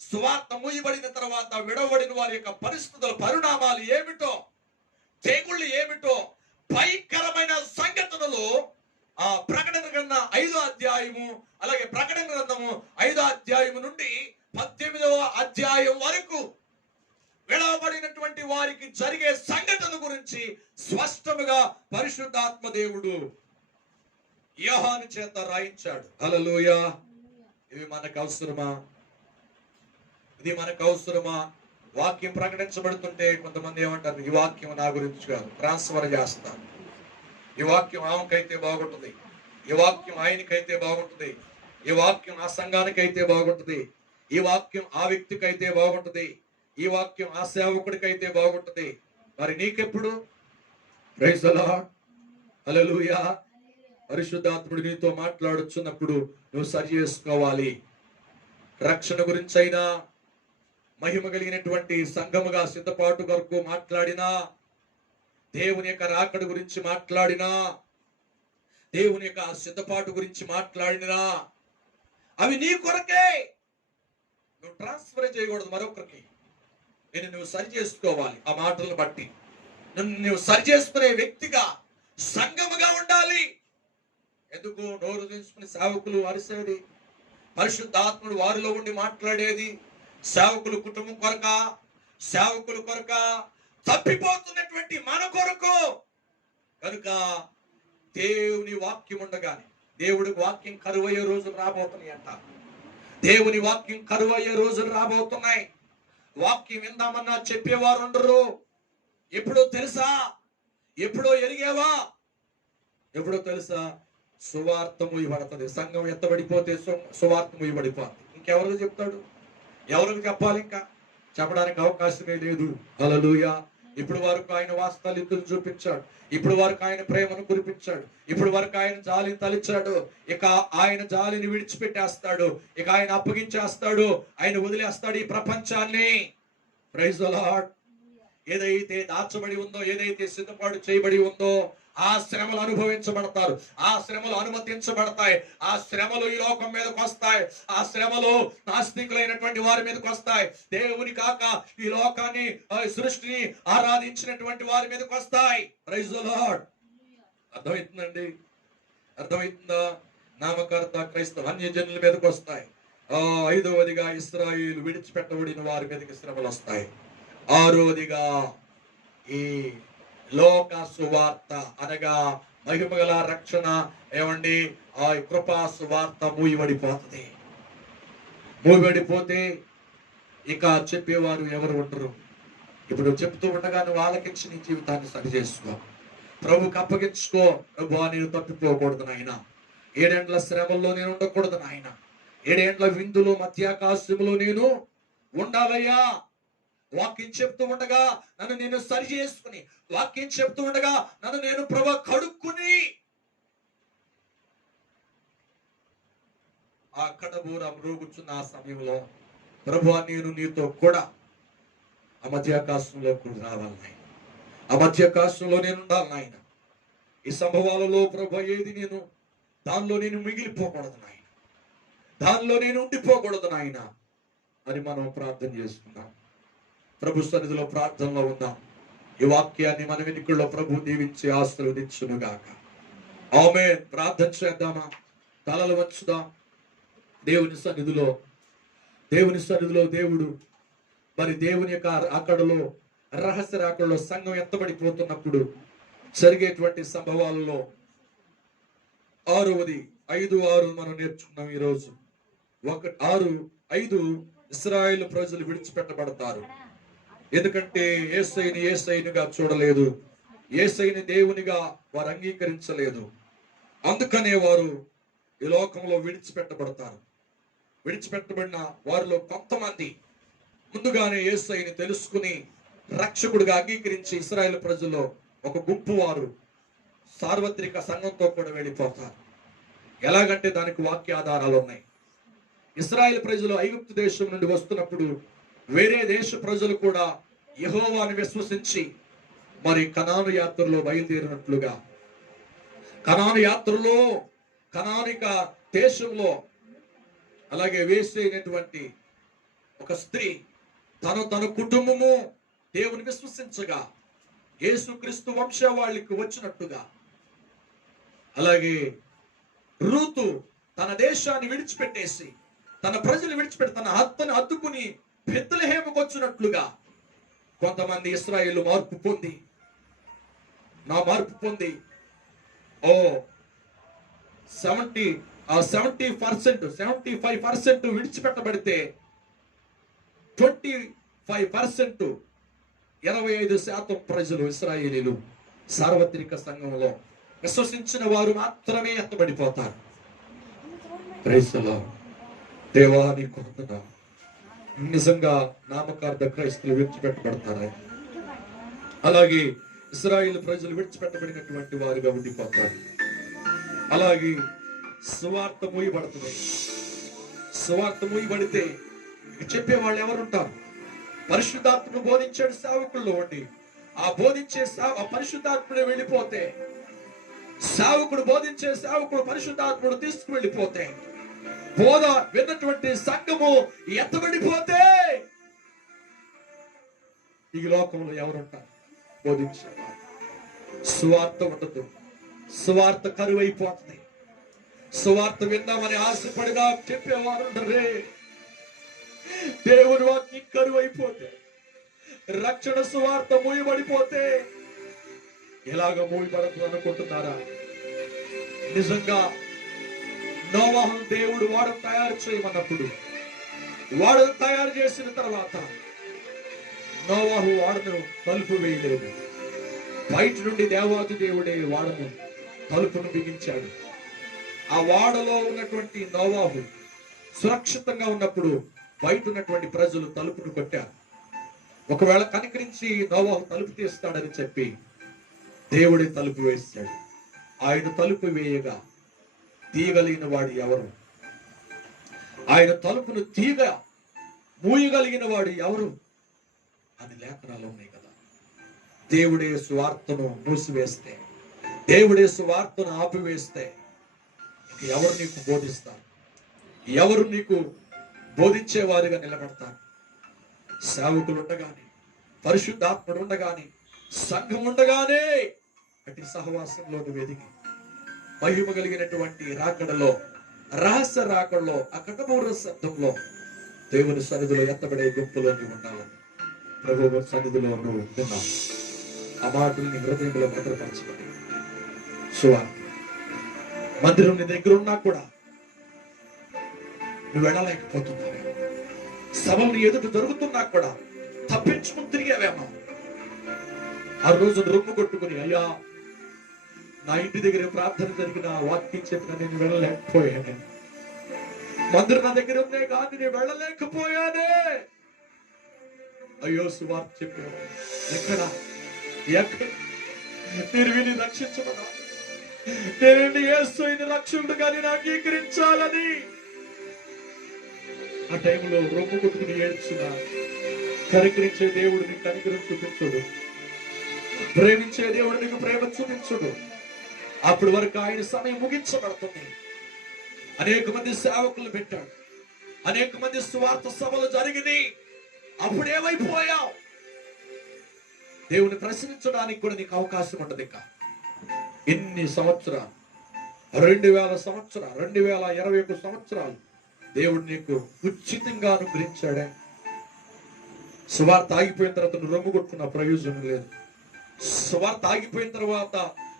సువార్త మూయబడిన తర్వాత విడవబడిన వారి యొక్క పరిస్థితుల పరిణామాలు ఏమిటో, తెగుళ్ళు ఏమిటో, భయంకరమైన సంఘటనలు ఆ ప్రకటన గ్రంథం 5వ అధ్యాయము, అలాగే ప్రకటన గ్రంథము 5వ అధ్యాయము నుండి 18వ అధ్యాయం వరకు విడవబడినటువంటి వారికి జరిగే సంఘటన గురించి స్పష్టముగా పరిశుద్ధాత్మ దేవుడు యోహాను చేత రాయించాడు. హల్లెలూయా. ఇది మనకు అవసరమా? ఇది మనకు అవసరమా? వాక్యం ప్రకటించబడుతుంటే కొంతమంది ఏమంటారు, ఈ వాక్యం నా గురించి కాదు, ట్రాన్స్ఫర్ చేస్తారు. ఈ వాక్యం ఆమెకైతే బాగుంటుంది, ఈ వాక్యం ఆయనకైతే బాగుంటుంది, ఈ వాక్యం ఆ సంఘానికైతే బాగుంటుంది, ఈ వాక్యం ఆ వ్యక్తికి అయితే బాగుంటుంది, ఈ వాక్యం ఆ సేవకుడికైతే బాగుంటుంది. మరి నీకెప్పుడు? Praise the Lord. హల్లెలూయా. పరిశుద్ధాత్ముడు నీతో మాట్లాడుచున్నప్పుడు నువ్వు సరి చేసుకోవాలి. రక్షణ గురించి అయినా, మహిమ కలిగినటువంటి సంఘముగా సిద్ధపాటు వరకు మాట్లాడినా, దేవుని యొక్క రాకడ గురించి మాట్లాడినా, దేవుని యొక్క సిద్ధపాటు గురించి మాట్లాడినా, అవి నీ కొరకే. నువ్వు ట్రాన్స్ఫర్ చేయకూడదు మరొకరికి. నువ్వు సరి చేసుకోవాలి. ఆ మాటలను బట్టి నువ్వు సరి చేసుకునే వ్యక్తిగా, సంఘముగా ఉండాలి. ఎందుకు నోరు తీసుకుని సేవకులు అరిసేది, పరిశుద్ధాత్ముడు వారిలో ఉండి మాట్లాడేది సేవకులు కుటుంబం కొరక, సేవకుల కొరక, తప్పిపోతున్నటువంటి మన కొరకు. కనుక దేవుని వాక్యం ఉండగానే, దేవుడి వాక్యం కరువయ్యే రోజులు రాబోతున్నాయి అంట. దేవుని వాక్యం కరువయ్యే రోజులు రాబోతున్నాయి. వాక్యం విందామన్నా చెప్పేవారు ఉండరు. ఎప్పుడో తెలుసా? ఎప్పుడో ఎరిగేవా? ఎప్పుడో తెలుసా? సువార్త మూయబడుతుంది. సంఘం ఎత్తబడిపోతే సువార్త మూయబడిపోతుంది. ఇంకెవరికి చెప్తాడు? ఎవరికి చెప్పాలి? ఇంకా చెప్పడానికి అవకాశమే లేదు. హల్లెలూయా. ఇప్పుడు వరకు ఆయన వాస్తవాలు ఎత్తులు చూపించాడు. ఇప్పుడు వరకు ఆయన ప్రేమను కురిపించాడు. ఇప్పుడు వరకు ఆయన జాలిని తలిచాడు. ఇక ఆయన జాలిని విడిచిపెట్టేస్తాడు. ఇక ఆయన అప్పగించేస్తాడు. ఆయన వదిలేస్తాడు ఈ ప్రపంచాన్ని. Praise the Lord. ఏదైతే దాచబడి ఉందో, ఏదైతే సిద్ధపాటు చేయబడి ఉందో, ఆ శ్రమలు అనుభవించబడతారు, ఆ శ్రమలు అనుమతించబడతాయి, ఆ శ్రమలు ఈ లోకం మీదకి వస్తాయి, ఆ శ్రమలు నాస్తికులైనటువంటి వారి మీదకి వస్తాయి. దేవుని కాక ఈ లోకాన్ని, సృష్టిని ఆరాధించినటువంటి వారి మీదకి వస్తాయి. Praise the Lord. అర్థమవుతుందండి? అర్థమవుతుందా? నామకర్త క్రైస్తవ అన్యజనుల మీదకి వస్తాయి. 5వదిగా ఇశ్రాయేలు విడిచిపెట్టబడిన వారి మీదకి శ్రమలు వస్తాయి. 6వదిగా ఈ లోక సువార్త అనగా మహిమగల రక్షణ ఏమండి, ఆ కృపా సువార్త మూయబడిపోతుంది. మూయబడిపోతే ఇక చెప్పేవారు ఎవరు ఉండరు. ఇప్పుడు చెప్తూ ఉండగా నువ్వు ఆలకించి నీ జీవితాన్ని సరి చేసుకో. ప్రభుకి అప్పగించుకో. ప్రభువా నేను తప్పిపోకూడదు నాయన, 7 ఏండ్ల శ్రమల్లో నేను ఉండకూడదు నాయన, 7 ఏండ్ల విందులో మధ్యాకాశంలో నేను ఉండాలయ్యా. వాక్యం చెప్తూ ఉండగా నన్ను నేను సరి చేసుకుని, వాక్యం చెప్తూ ఉండగా నన్ను నేను ప్రభు కడుక్కుని, ఆ కడబూర మ్రోగుచున్న ఆ సమయంలో ప్రభువా నేను నీతో కూడా ఆ మధ్యాకాశంలో కూడా రావాలి నాయన, ఆ మధ్యాకాశంలో నేను ఉండాలి నాయన. ఈ సంభవాలలో ప్రభు ఏది నేను దానిలో నేను మిగిలిపోకూడదు నాయన, దానిలో నేను ఉండిపోకూడదు నాయన అని మనం ప్రార్థన చేసుకుందాం. ప్రభు సన్నిధిలో ప్రార్థనలో ఉందాం. ఈ వాక్యాన్ని మన వెనుకల్లో ప్రభు దీవించి ఆశీర్వదించునుగాక. ఆమేన్. ప్రార్థన చేద్దామా? తలలు వంచుదాం. దేవుని సన్నిధిలో దేవుడు మరి దేవుని యొక్క అక్కడలో రహస్య రాకడలో సంఘం ఎత్తబడిపోతున్నప్పుడు జరిగేటువంటి సంభవాలలో 6వది 5:6 మనం నేర్చుకున్నాం ఈరోజు. 6:5 ఇశ్రాయేలు ప్రజలు విడిచిపెట్టబడతారు. ఎందుకంటే యేసయ్యనిగా చూడలేదు, యేసయ్యని దేవునిగా వారు అంగీకరించలేదు. అందుకనే వారు ఈ లోకంలో విడిచిపెట్టబడతారు. విడిచిపెట్టబడిన వారిలో కొంతమంది ముందుగానే యేసయ్యని తెలుసుకుని రక్షకుడిగా అంగీకరించి ఇశ్రాయేలు ప్రజల్లో ఒక గుంపు వారు సార్వత్రిక సంఘంతో కూడా వెళ్ళిపోతారు. ఎలాగంటే దానికి వాక్య ఆధారాలు ఉన్నాయి. ఇశ్రాయేలు ప్రజలు ఐగుప్తు దేశం నుండి వస్తున్నప్పుడు వేరే దేశ ప్రజలు కూడా యెహోవాను విశ్వసించి మరి కనాను యాత్రలో బయలుదేరినట్లుగా, కనాను యాత్రలో కనానిక దేశంలో అలాగే వేసైనటువంటి ఒక స్త్రీ తన కుటుంబము దేవుని విశ్వసించగా యేసుక్రీస్తు వంశవాళ్ళకి వచ్చినట్టుగా, అలాగే రూతు తన దేశాన్ని విడిచిపెట్టేసి తన ప్రజలు విడిచిపెట్టి తన అత్తను అద్దుకుని బెత్లెహేముకు వచ్చినట్లుగా కొంతమంది ఇశ్రాయేలు మార్పు పొంది 75% విడిచిపెట్టబడితే 25% 25% ప్రజలు ఇశ్రాయేలీలు సార్వత్రిక సంఘంలో విశ్వసించిన వారు మాత్రమే ఎత్తబడిపోతారు. Praise the lord. దేవానికి వందనాలు. నిజంగా నామకార్థ క్రైస్తవులు విడిచిపెట్టబడతారు. అలాగే ఇశ్రాయేలు ప్రజలు విడిచిపెట్టబడినటువంటి వారుగా ఉండిపోతారు. అలాగే సువార్త మూయబడుతుంది. సువార్త మూయబడితే చెప్పే వాళ్ళు ఎవరుంటారు? పరిశుద్ధాత్మను బోధించాడు సేవకుల్లో ఉండి, ఆ బోధించే ఆ పరిశుద్ధాత్ముడు వెళ్ళిపోతే, సేవకుడు బోధించే సేవకుడు పరిశుద్ధాత్ముడు తీసుకువెళ్ళిపోతే, బోధ విన్నటువంటి సంఘము ఎత్తబడిపోతే ఈ లోకంలో ఎవరుంటారు? బోధించేవారు. సువార్త ఉండదు, సువార్త కరువైపోతుంది. సువార్త విందామని ఆశపడిగా చెప్పేవారు ఉండరే. దేవుని వాక్యం కరువైపోతే, రక్షణ సువార్త మూయబడిపోతే ఎలాగ మూయబడదు అనుకుంటున్నారా? నిజంగా నోవాహును దేవుడు వాడను తయారు చేయమన్నప్పుడు వాడను తయారు చేసిన తర్వాత నోవాహు వాడను తలుపు వేయలేదు. బయట నుండి దేవాది దేవుడే వాడను తలుపును బిగించాడు. ఆ వాడలో ఉన్నటువంటి నోవాహు సురక్షితంగా ఉన్నప్పుడు బయట ఉన్నటువంటి ప్రజలు తలుపును కొట్టారు. ఒకవేళ కనికరించి నోవాహు తలుపు తీస్తాడని చెప్పి దేవుడే తలుపు వేస్తాడు. ఆయన తలుపు వేయగా తీయగలిగిన వాడు ఎవరు? ఆయన తలుపును తీగ మూయగలిగిన వాడు ఎవరు అని లేఖనాలు ఉన్నాయి కదా. దేవుడే సువార్తను మూసివేస్తే, దేవుడే సువార్తను ఆపివేస్తే ఎవరు నీకు బోధిస్తారు? ఎవరు నీకు బోధించేవారుగా నిలబడతారు? సేవకులు ఉండగానే, పరిశుద్ధాత్ముడు ఉండగానే, సంఘం ఉండగానే అటు సహవాసంలో నువ్వు ఎదిగి మహిమ కలిగినటువంటి రాకడలో, రహస్య రాకడలో, ఆ కటమూర శబ్దంలో దేవుని సన్నిధిలో ఎత్తబడే గుంపులో నువ్వు ఉండాలని ప్రభువు సన్నిధిలో నువ్వు విన్నావు. ఆ మాటల్ని హృదయంలో భద్రపరచుకొని సువార్త మందిరం నీ దగ్గర ఉన్నా కూడా నువ్వు వెళ్ళలేకపోతున్నావు. సభలు నీ ఎదుట జరుగుతున్నా కూడా తప్పించుకుని తిరిగేవేమో. ఆ రోజు రొమ్ము కొట్టుకుని, అయ్యా నా ఇంటి దగ్గర ప్రార్థన జరిగిన వాక్యం చెప్పిన నేను వెళ్ళలేకపోయాను. మందిరం నా దగ్గర ఉందే కానీ నేను వెళ్ళలేకపోయానే. అయ్యో సువార్త చెప్పాను ఎక్కడ మీరు విని రక్షించబడాలి, నేను యేసుని రక్షకుడుగా నేను అంగీకరించాలని ఆ టైంలో రొమ్ము కొట్టుకుని ఏడ్చిన కనికరించే దేవుడు నీకు కనికరం చూపించుడు, ప్రేమించే దేవుడు నీకు ప్రేమ చూపించుడు. అప్పటి వరకు ఆయన సమయం ముగించబడుతుంది. అనేక మంది సేవకులు పెట్టాడు, అనేక మంది సువార్త సభలు జరిగింది. అప్పుడేమైపోయావు? దేవుని ప్రశ్నించడానికి కూడా నీకు అవకాశం ఉండదు. ఇక ఇన్ని సంవత్సరాలు 2000 సంవత్సరాలు 2021 సంవత్సరాలు దేవుడు నీకు ఉచితంగా అనుగ్రహించాడే. సువార్త ఆగిపోయిన తర్వాత నువ్వు రొమ్ము కొట్టుకున్న ప్రయోజనం లేదు. సువార్త ఆగిపోయిన తర్వాత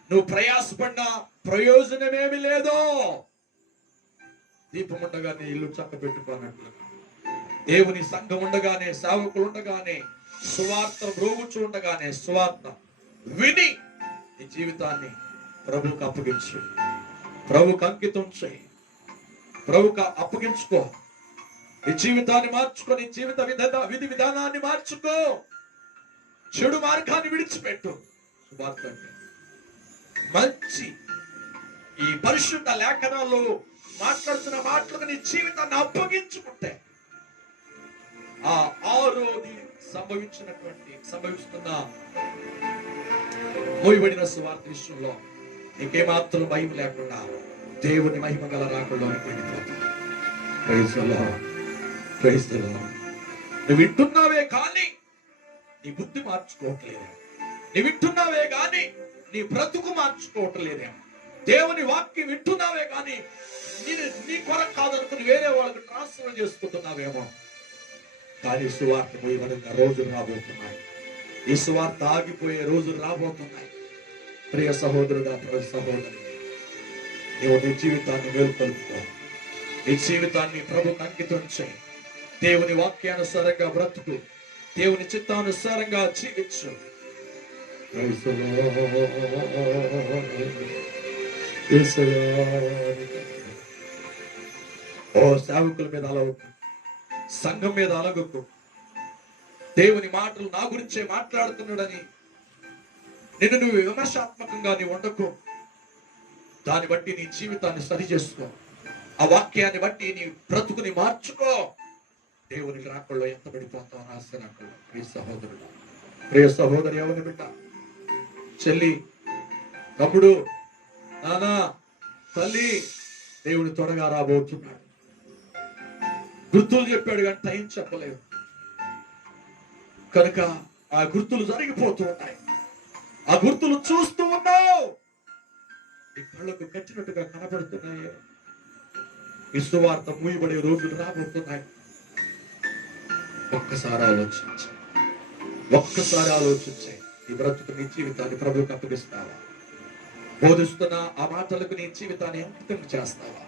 నువ్వు ప్రయాసపడినా ప్రయోజనమేమి లేదు. దీపం ఉండగానే ఇల్లు చక్క పెట్టుకున్నట్లు దేవుని సంఘం ఉండగానే, సేవకులు ఉండగానే, సువార్త రోగుచు ఉండగానే సువార్త విని నీ జీవితాన్ని ప్రభువుకు అప్పగించు, ప్రభువుకు అంకితం చేయి, ప్రభువుకు అప్పగించుకో. నీ జీవితాన్ని మార్చుకో, నీ జీవిత విధి విధానాన్ని మార్చుకో, చెడు మార్గాన్ని విడిచిపెట్టు. సువార్త మంచి ఈ పరిశుద్ధ లేఖనాల్లో మాట్లాడుతున్న మాటలకు నీ జీవితాన్ని అప్పగించుకుంటే ఆ ఆరోది సంభవిస్తున్న మోయబడిన సువార్త విషయంలో నీకేమాత్రం భయం లేకుండా దేవుని మహిమ గల రాకడలోనికి వెళ్ళిపోతావు. నువ్వు వింటున్నావే కానీ నీ బుద్ధి మార్చుకోవట్లేదు, నువ్వు వింటున్నావే కానీ నీ బ్రతుకు మార్చుకోవట్లేదేమో. దేవుని వాక్యం వింటున్నావే కానీ నీ కొరకు కాదనుకుని వేరే వాళ్ళకి ట్రాన్స్ఫర్ చేసుకుంటున్నావేమో. కానీ సువార్త పోయబడిన రోజులు రాబోతున్నాయి, ఈ సువార్త ఆగిపోయే రోజులు రాబోతున్నాయి. ప్రియ సహోదరుడా, ప్రియ సహోదరి, నీవు నీ జీవితాన్ని మేల్కొల్పుకో, నీ జీవితాన్ని ప్రభువుకు అంకితం చేయి. దేవుని వాక్యానుసారంగా బ్రతుకు, దేవుని చిత్తానుసారంగా జీవించు. ఓ సేవకుల మీద అలవకు, సంఘం మీద అలగకు. దేవుని మాటలు నా గురించే మాట్లాడుతున్నాడని నిన్ను నువ్వు విమర్శాత్మకంగా నీ ఉండకు. దాన్ని బట్టి నీ జీవితాన్ని సరి చేసుకో, ఆ వాక్యాన్ని బట్టి నీ బ్రతుకుని మార్చుకో. దేవునికి రాకల్లో ఎంత పడిపోతావు రాసినట్లు. ప్రియ సహోదరుడు, ప్రియ సహోదరి, ఎవరిని బిడ్డ, చెల్లి, తమ్ముడు, నానా, తల్లి, దేవుని త్వరగా రాబోతున్నాడు. గుర్తులు చెప్పాడు కానీ టైం చెప్పలేదు కనుక ఆ గుర్తులు జరిగిపోతూ ఉన్నాయి. ఆ గుర్తులు చూస్తూ ఉన్నావు, ఈ కళ్ళకు కట్టినట్టుగా కనబడుతున్నాయి. ఈ సువార్త మూయబడే రోజులు రాబోతున్నాయి. ఒక్కసారి ఆలోచించే ఈ బ్రతుకు నీ జీవితాన్ని ప్రభువుకు అప్పగిస్తావా? బోధిస్తున్న ఆ మాటలకు నీ జీవితాన్ని అంకితం చేస్తావా?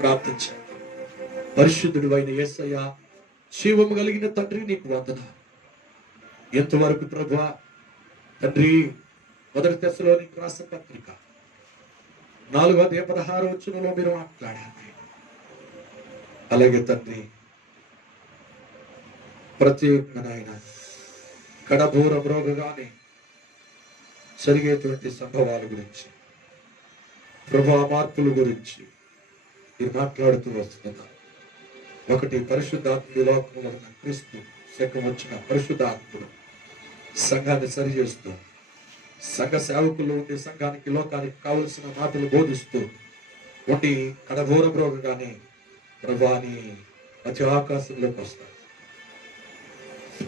ప్రార్థించా. పరిశుద్ధుడు అయిన యేసయ్య, జీవము కలిగిన తండ్రి, నీకు వందనాలు. ఎంతవరకు ప్రభువా తండ్రి, మొదటి దశలోనికి రాసిన పత్రిక 4:16 మీరు మాట్లాడాలి. అలాగే తండ్రి, ప్రతి నాయన కడబూర మ్రోగగానే జరిగేటువంటి సంభవాల గురించి, ప్రభా మార్పుల గురించి మీరు మాట్లాడుతూ వస్తున్నారు. ఒకటి, పరిశుద్ధాత్ముడు లోకంలో ఉన్న క్రీస్తు శకం వచ్చిన పరిశుద్ధాత్ముడు సంఘాన్ని సరిచేస్తూ, సంఘ సేవకులు ఉండి సంఘానికి లోకానికి కావలసిన మాటలు బోధిస్తూ ఉండి కడబోరబ్రోగగానే ప్రభాని అతి ఆకాశంలోకి వస్తాడు.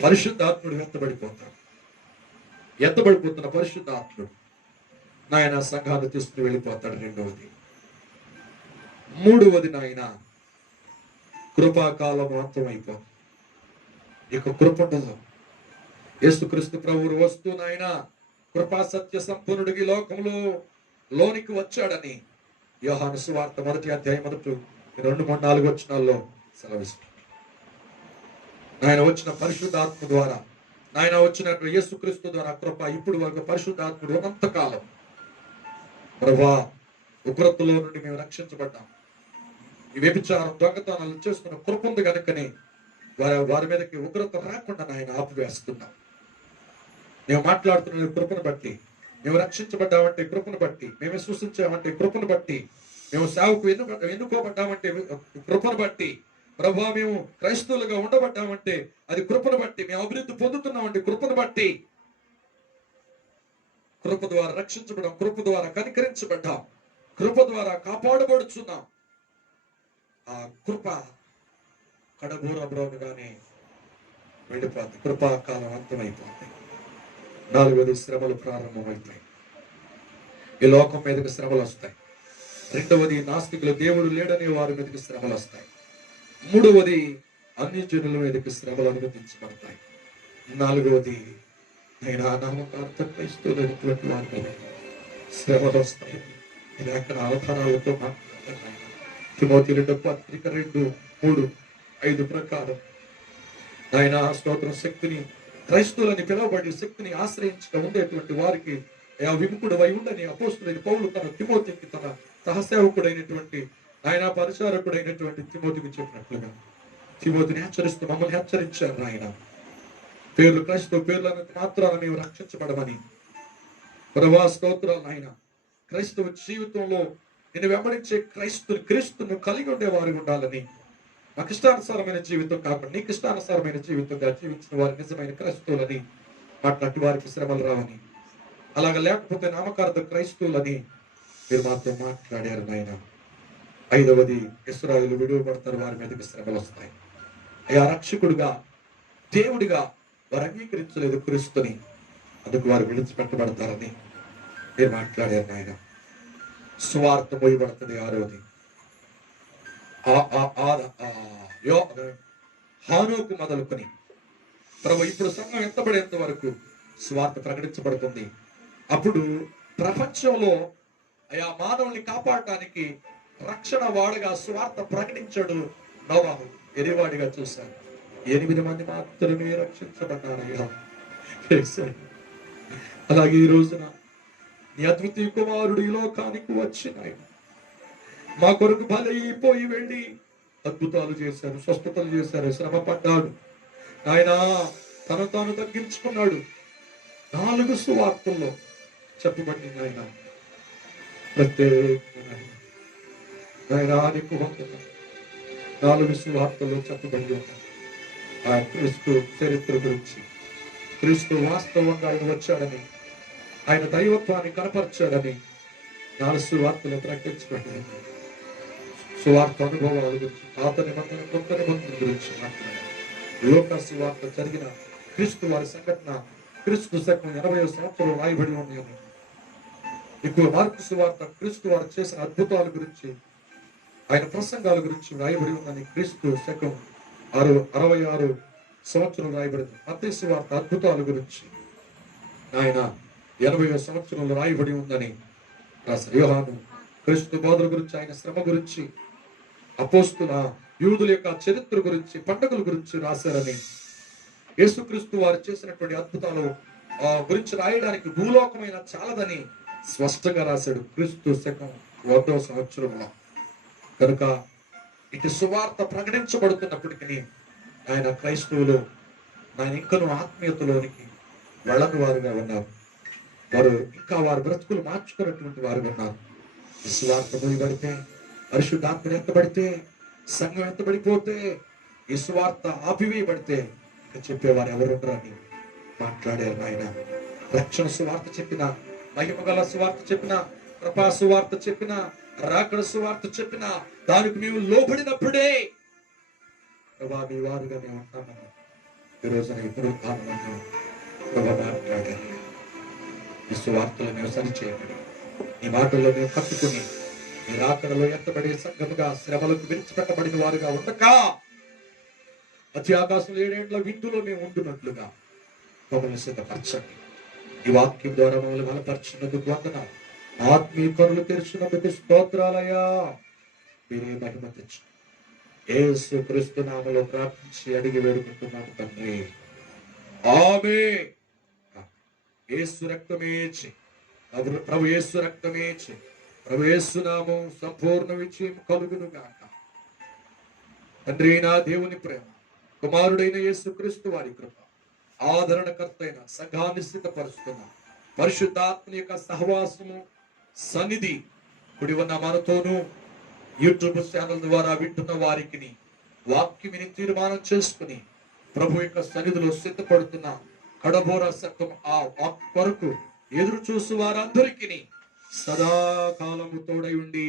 పరిశుద్ధాత్ముడు ఎత్తబడిపోతున్న పరిశుద్ధాత్ముడు నాయన సంఘాన్ని తీసుకుని వెళ్ళిపోతాడు. రెండవది. మూడవది, నాయన కృపాకాలం అంతమైపోతుంది. ఇక కృప ఉండదు. యేసుక్రీస్తు ప్రభువు వస్తూ నాయన కృపా సత్య సంపూర్ణుడికి లోకంలో లోనికి వచ్చాడని యోహాను సువార్త 1:2-4 సెలవిస్తుంది. ఆయన వచ్చిన పరిశుద్ధాత్మ ద్వారా, ఆయన వచ్చినటువంటి యేసుక్రీస్తు ద్వారా కృప ఇప్పుడు వరకు పరిశుద్ధాత్ముడు ఉన్నంతకాలం ప్రభువా, ఉగ్రతలో నుండి మేము రక్షించబడ్డాం. ఈ వ్యభిచారం దొంగతనాలు చేస్తున్న కృప ఉంది కనుకనే వారి మీదకి ఉగ్రత రాకుండా నాయన ఆపివేస్తున్నాం. మేము మాట్లాడుతున్న కృపను బట్టి, మేము రక్షించబడ్డామంటే కృపను బట్టి, మేము విశ్వసించామంటే కృపను బట్టి, మేము సేవకు ఎన్నుకోబడ్డామంటే కృపను బట్టి, ప్రభువా మేము క్రైస్తవులుగా ఉండబడ్డామంటే అది కృపను బట్టి, మేము అభివృద్ధి పొందుతున్నామంటే కృపను బట్టి, కృప ద్వారా రక్షించబడ్డాం, కృప ద్వారా కనికరించబడ్డాం, కృప ద్వారా కాపాడబడుచున్నాం. ఆ కృప కడబూరబ్రోగానే వెళ్ళిపోద్ది. కృపాకాలం అంతమైపోద్ది. 4వది శ్రమలు ప్రారంభమవుతాయి. ఈ లోకం మీదకి శ్రమలు వస్తాయి. 2వది నాస్తికులు దేవుడు లేడనే వారి మీదకి శ్రమలు వస్తాయి. 3వది అన్ని జనుల మీదకి శ్రమలు అనుమతించబడతాయి. 4వది నేను నామకార్థ క్రైస్తవులైనటువంటి వారి మీద శ్రమలు వస్తాయి. ఇది అక్కడ ఆధారాలతో మాట్లాడుతున్నాయి. తిమోతి 2:2-3-5 ప్రకారం ఆయన స్తోత్రం శక్తిని, క్రైస్తవులని పిలువబడి శక్తిని ఆశ్రయించడం ఉండేటువంటి వారికి విముఖుడు అయి ఉండని అపోస్తులైన పౌలు తన తిమోతికి, తన సహసేవకుడైనటువంటి ఆయన పరిచారకుడైనటువంటి తిమోతికి చెప్పినట్లుగా తిమోతిని హెచ్చరిస్తూ మమ్మల్ని హెచ్చరించారు. ఆయన పేర్లు క్రైస్తవ పేర్లను మాత్రాన మేము రక్షించబడమని. ప్రభువా స్తోత్రాలు. ఆయన క్రైస్తవ జీవితంలో నేను వెంబడించే క్రీస్తును కలిగి ఉండేవారు ఉండాలని, నాకు ఇష్టానుసారమైన జీవితం కాకుండా నీకు ఇష్టానుసారమైన జీవితంగా జీవించిన వారి నిజమైన క్రైస్తవులని, అట్లాంటి వారికి శ్రమలు రావని, అలాగ లేకపోతే నామకార్థ క్రైస్తవులని మీరు మాతో మాట్లాడారు నాయన. 5వది ఇశ్రాయేలు విడువబడతారు, వారి మీదకి శ్రమలు వస్తాయి. అయ్యా రక్షకుడుగా, దేవుడిగా వారు అంగీకరించలేదు క్రీస్తుని, అందుకు వారు విడిచిపెట్టబడతారని మీరు మాట్లాడారు నాయన. సువార్త పోయబడుతుంది. 6వది హానోకు మొదలుకొని ప్రభు ఇప్పుడు సంఘం ఎత్తబడేంత వరకు సువార్త ప్రకటించబడుతుంది. అప్పుడు ప్రపంచంలో అయా మానవుల్ని కాపాడటానికి రక్షణ వాడుగా సువార్త ప్రకటించాడు నోవాహు. ఎరివాడిగా చూశాను. 8 మంది మాత్రమే రక్షించబడ్డారయ్యా. అలాగే ఈ రోజున నీ అద్వితీయ కుమారుడు ఈ లోకానికి వచ్చిన మా కొరకు బలైపోయి వెళ్ళి అద్భుతాలు చేశారు, స్వస్థతలు చేశారు, శ్రమ పడ్డాడు. ఆయన తను తాను తగ్గించుకున్నాడు. 4 సువార్తల్లో చెప్పబడింది ఆయన. ప్రత్యేక 4 సువార్తల్లో చెప్పబడి ఆ క్రీస్తు చరిత్ర గురించి, క్రీస్తు వాస్తవంగా ఆయన వచ్చాడని, ఆయన దైవత్వాన్ని కనపరచాడని 4 సువార్తలు ప్రకటించబడింది. సువార్త అనుభవాల గురించి, పాత నిబంధన కొత్త నిబంధన గురించి మాట్లాడారు. లోక సువార్త జరిగిన క్రీస్తు వారి సంఘటన క్రీస్తు శకం 80వ సంవత్సరం రాయబడి ఉన్నాయని, ఎక్కువ మార్కు సువార్త క్రీస్తు వారు చేసిన అద్భుతాల గురించి, ఆయన ప్రసంగాల గురించి రాయబడి ఉందని క్రీస్తు శకం 66 సంవత్సరం రాయబడింది. మత్తయి సువార్త అద్భుతాల గురించి ఆయన 80వ సంవత్సరంలో రాయబడి ఉందని రాశారు. యోహాను క్రీస్తు బోధల గురించి, ఆయన శ్రమ గురించి, అపోస్తుల యూదుల యొక్క చరిత్ర గురించి, పండుగల గురించి రాశారని, యేసుక్రీస్తు వారు చేసినటువంటి అద్భుతాలు గురించి రాయడానికి భూలోకమైన చాలదని స్పష్టంగా రాశాడు క్రీస్తు శకం 100వ సంవత్సరంలో. కనుక ఇటు సువార్త ప్రకటించబడుతున్నప్పటికీ ఆయన క్రైస్తవులు ఆయన ఇంకనూ ఆత్మీయతలోనికి వెళ్ళని వారుగా ఉన్నారు. వారు ఇంకా వారి బ్రతుకులు మార్చుకున్నటువంటి వారుగా ఉన్నారు. సువార్త పోయబడితే, పరిశుద్ధాత్మ ఎత్తబడితే, సంఘం ఎత్తబడిపోతే, ఈ సువార్త ఆపివేయబడితే చెప్పేవారు ఎవరుండరు అని మాట్లాడారు ఆయన. రక్షణ సువార్త చెప్పిన, మహిమ గల సువార్త చెప్పిన, కృపా సువార్త చెప్పిన, రాకడ సువార్త చెప్పిన దానికి మేము లోబడినప్పుడే ప్రభా మీ వారుగా మేము ఉంటామని ఈ రోజున ఇప్పుడు ప్రభా మాట్లాడారు. ఈ సువార్తలు మేము సరిచేయబడి, ఈ మాటల్లో మేము కట్టుకుని, ఈ రాకడలో ఎత్తబడే సంఘముగా శ్రమలకు విడిచిపెట్టబడిన వారుగా ఉండక అతి ఆకాశంలో 7 ఏండ్ల విందులో మేము ఉంటున్నట్లుగా మమ్మల్ని సిద్ధపరచండి. ఈ వాక్యం ద్వారా మమ్మల్ని బలపరిచినందుకు వందనాలు. ఆత్మీయ కనులు తెరిచినందుకు స్తోత్రాలయ్యా. మీరే మహిమ తెచ్చు. యేసు క్రీస్తు నామములో ప్రార్థించి అడిగి వేడుకుంటున్నాము తండ్రి. ఆమేన్. యేసు రక్తమే ప్రభు యేసు రక్తమే చేయి. ప్రభు యేసు నామం సంపూర్ణ విజయం కలుగును గాక. తండ్రి నా దేవుని ప్రేమ, కుమారుడైన యేసుక్రీస్తు వారి కృప, ఆదరణకర్త అయిన సంఘాన్ని స్థితపరుస్తున్న పరిశుద్ధాత్మ యొక్క సహవాసము, సన్నిధి కుడి ఉన్న మనతోనూ యూట్యూబ్ ఛానల్ ద్వారా వింటున్న వారికి వాక్యం విని తీర్మానం చేసుకుని ప్రభు యొక్క సన్నిధిలో సిద్ధపడుతున్న కడబోర శబ్దం ఆ వాక్ కొరకు ఎదురు చూసు వారందరికీ సదాకాలము తోడై ఉండి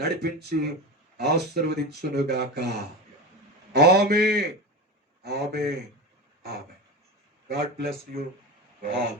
నడిపించి ఆశీర్వదించునుగాక. ఆమేన్, ఆమేన్, ఆమేన్. God bless you all.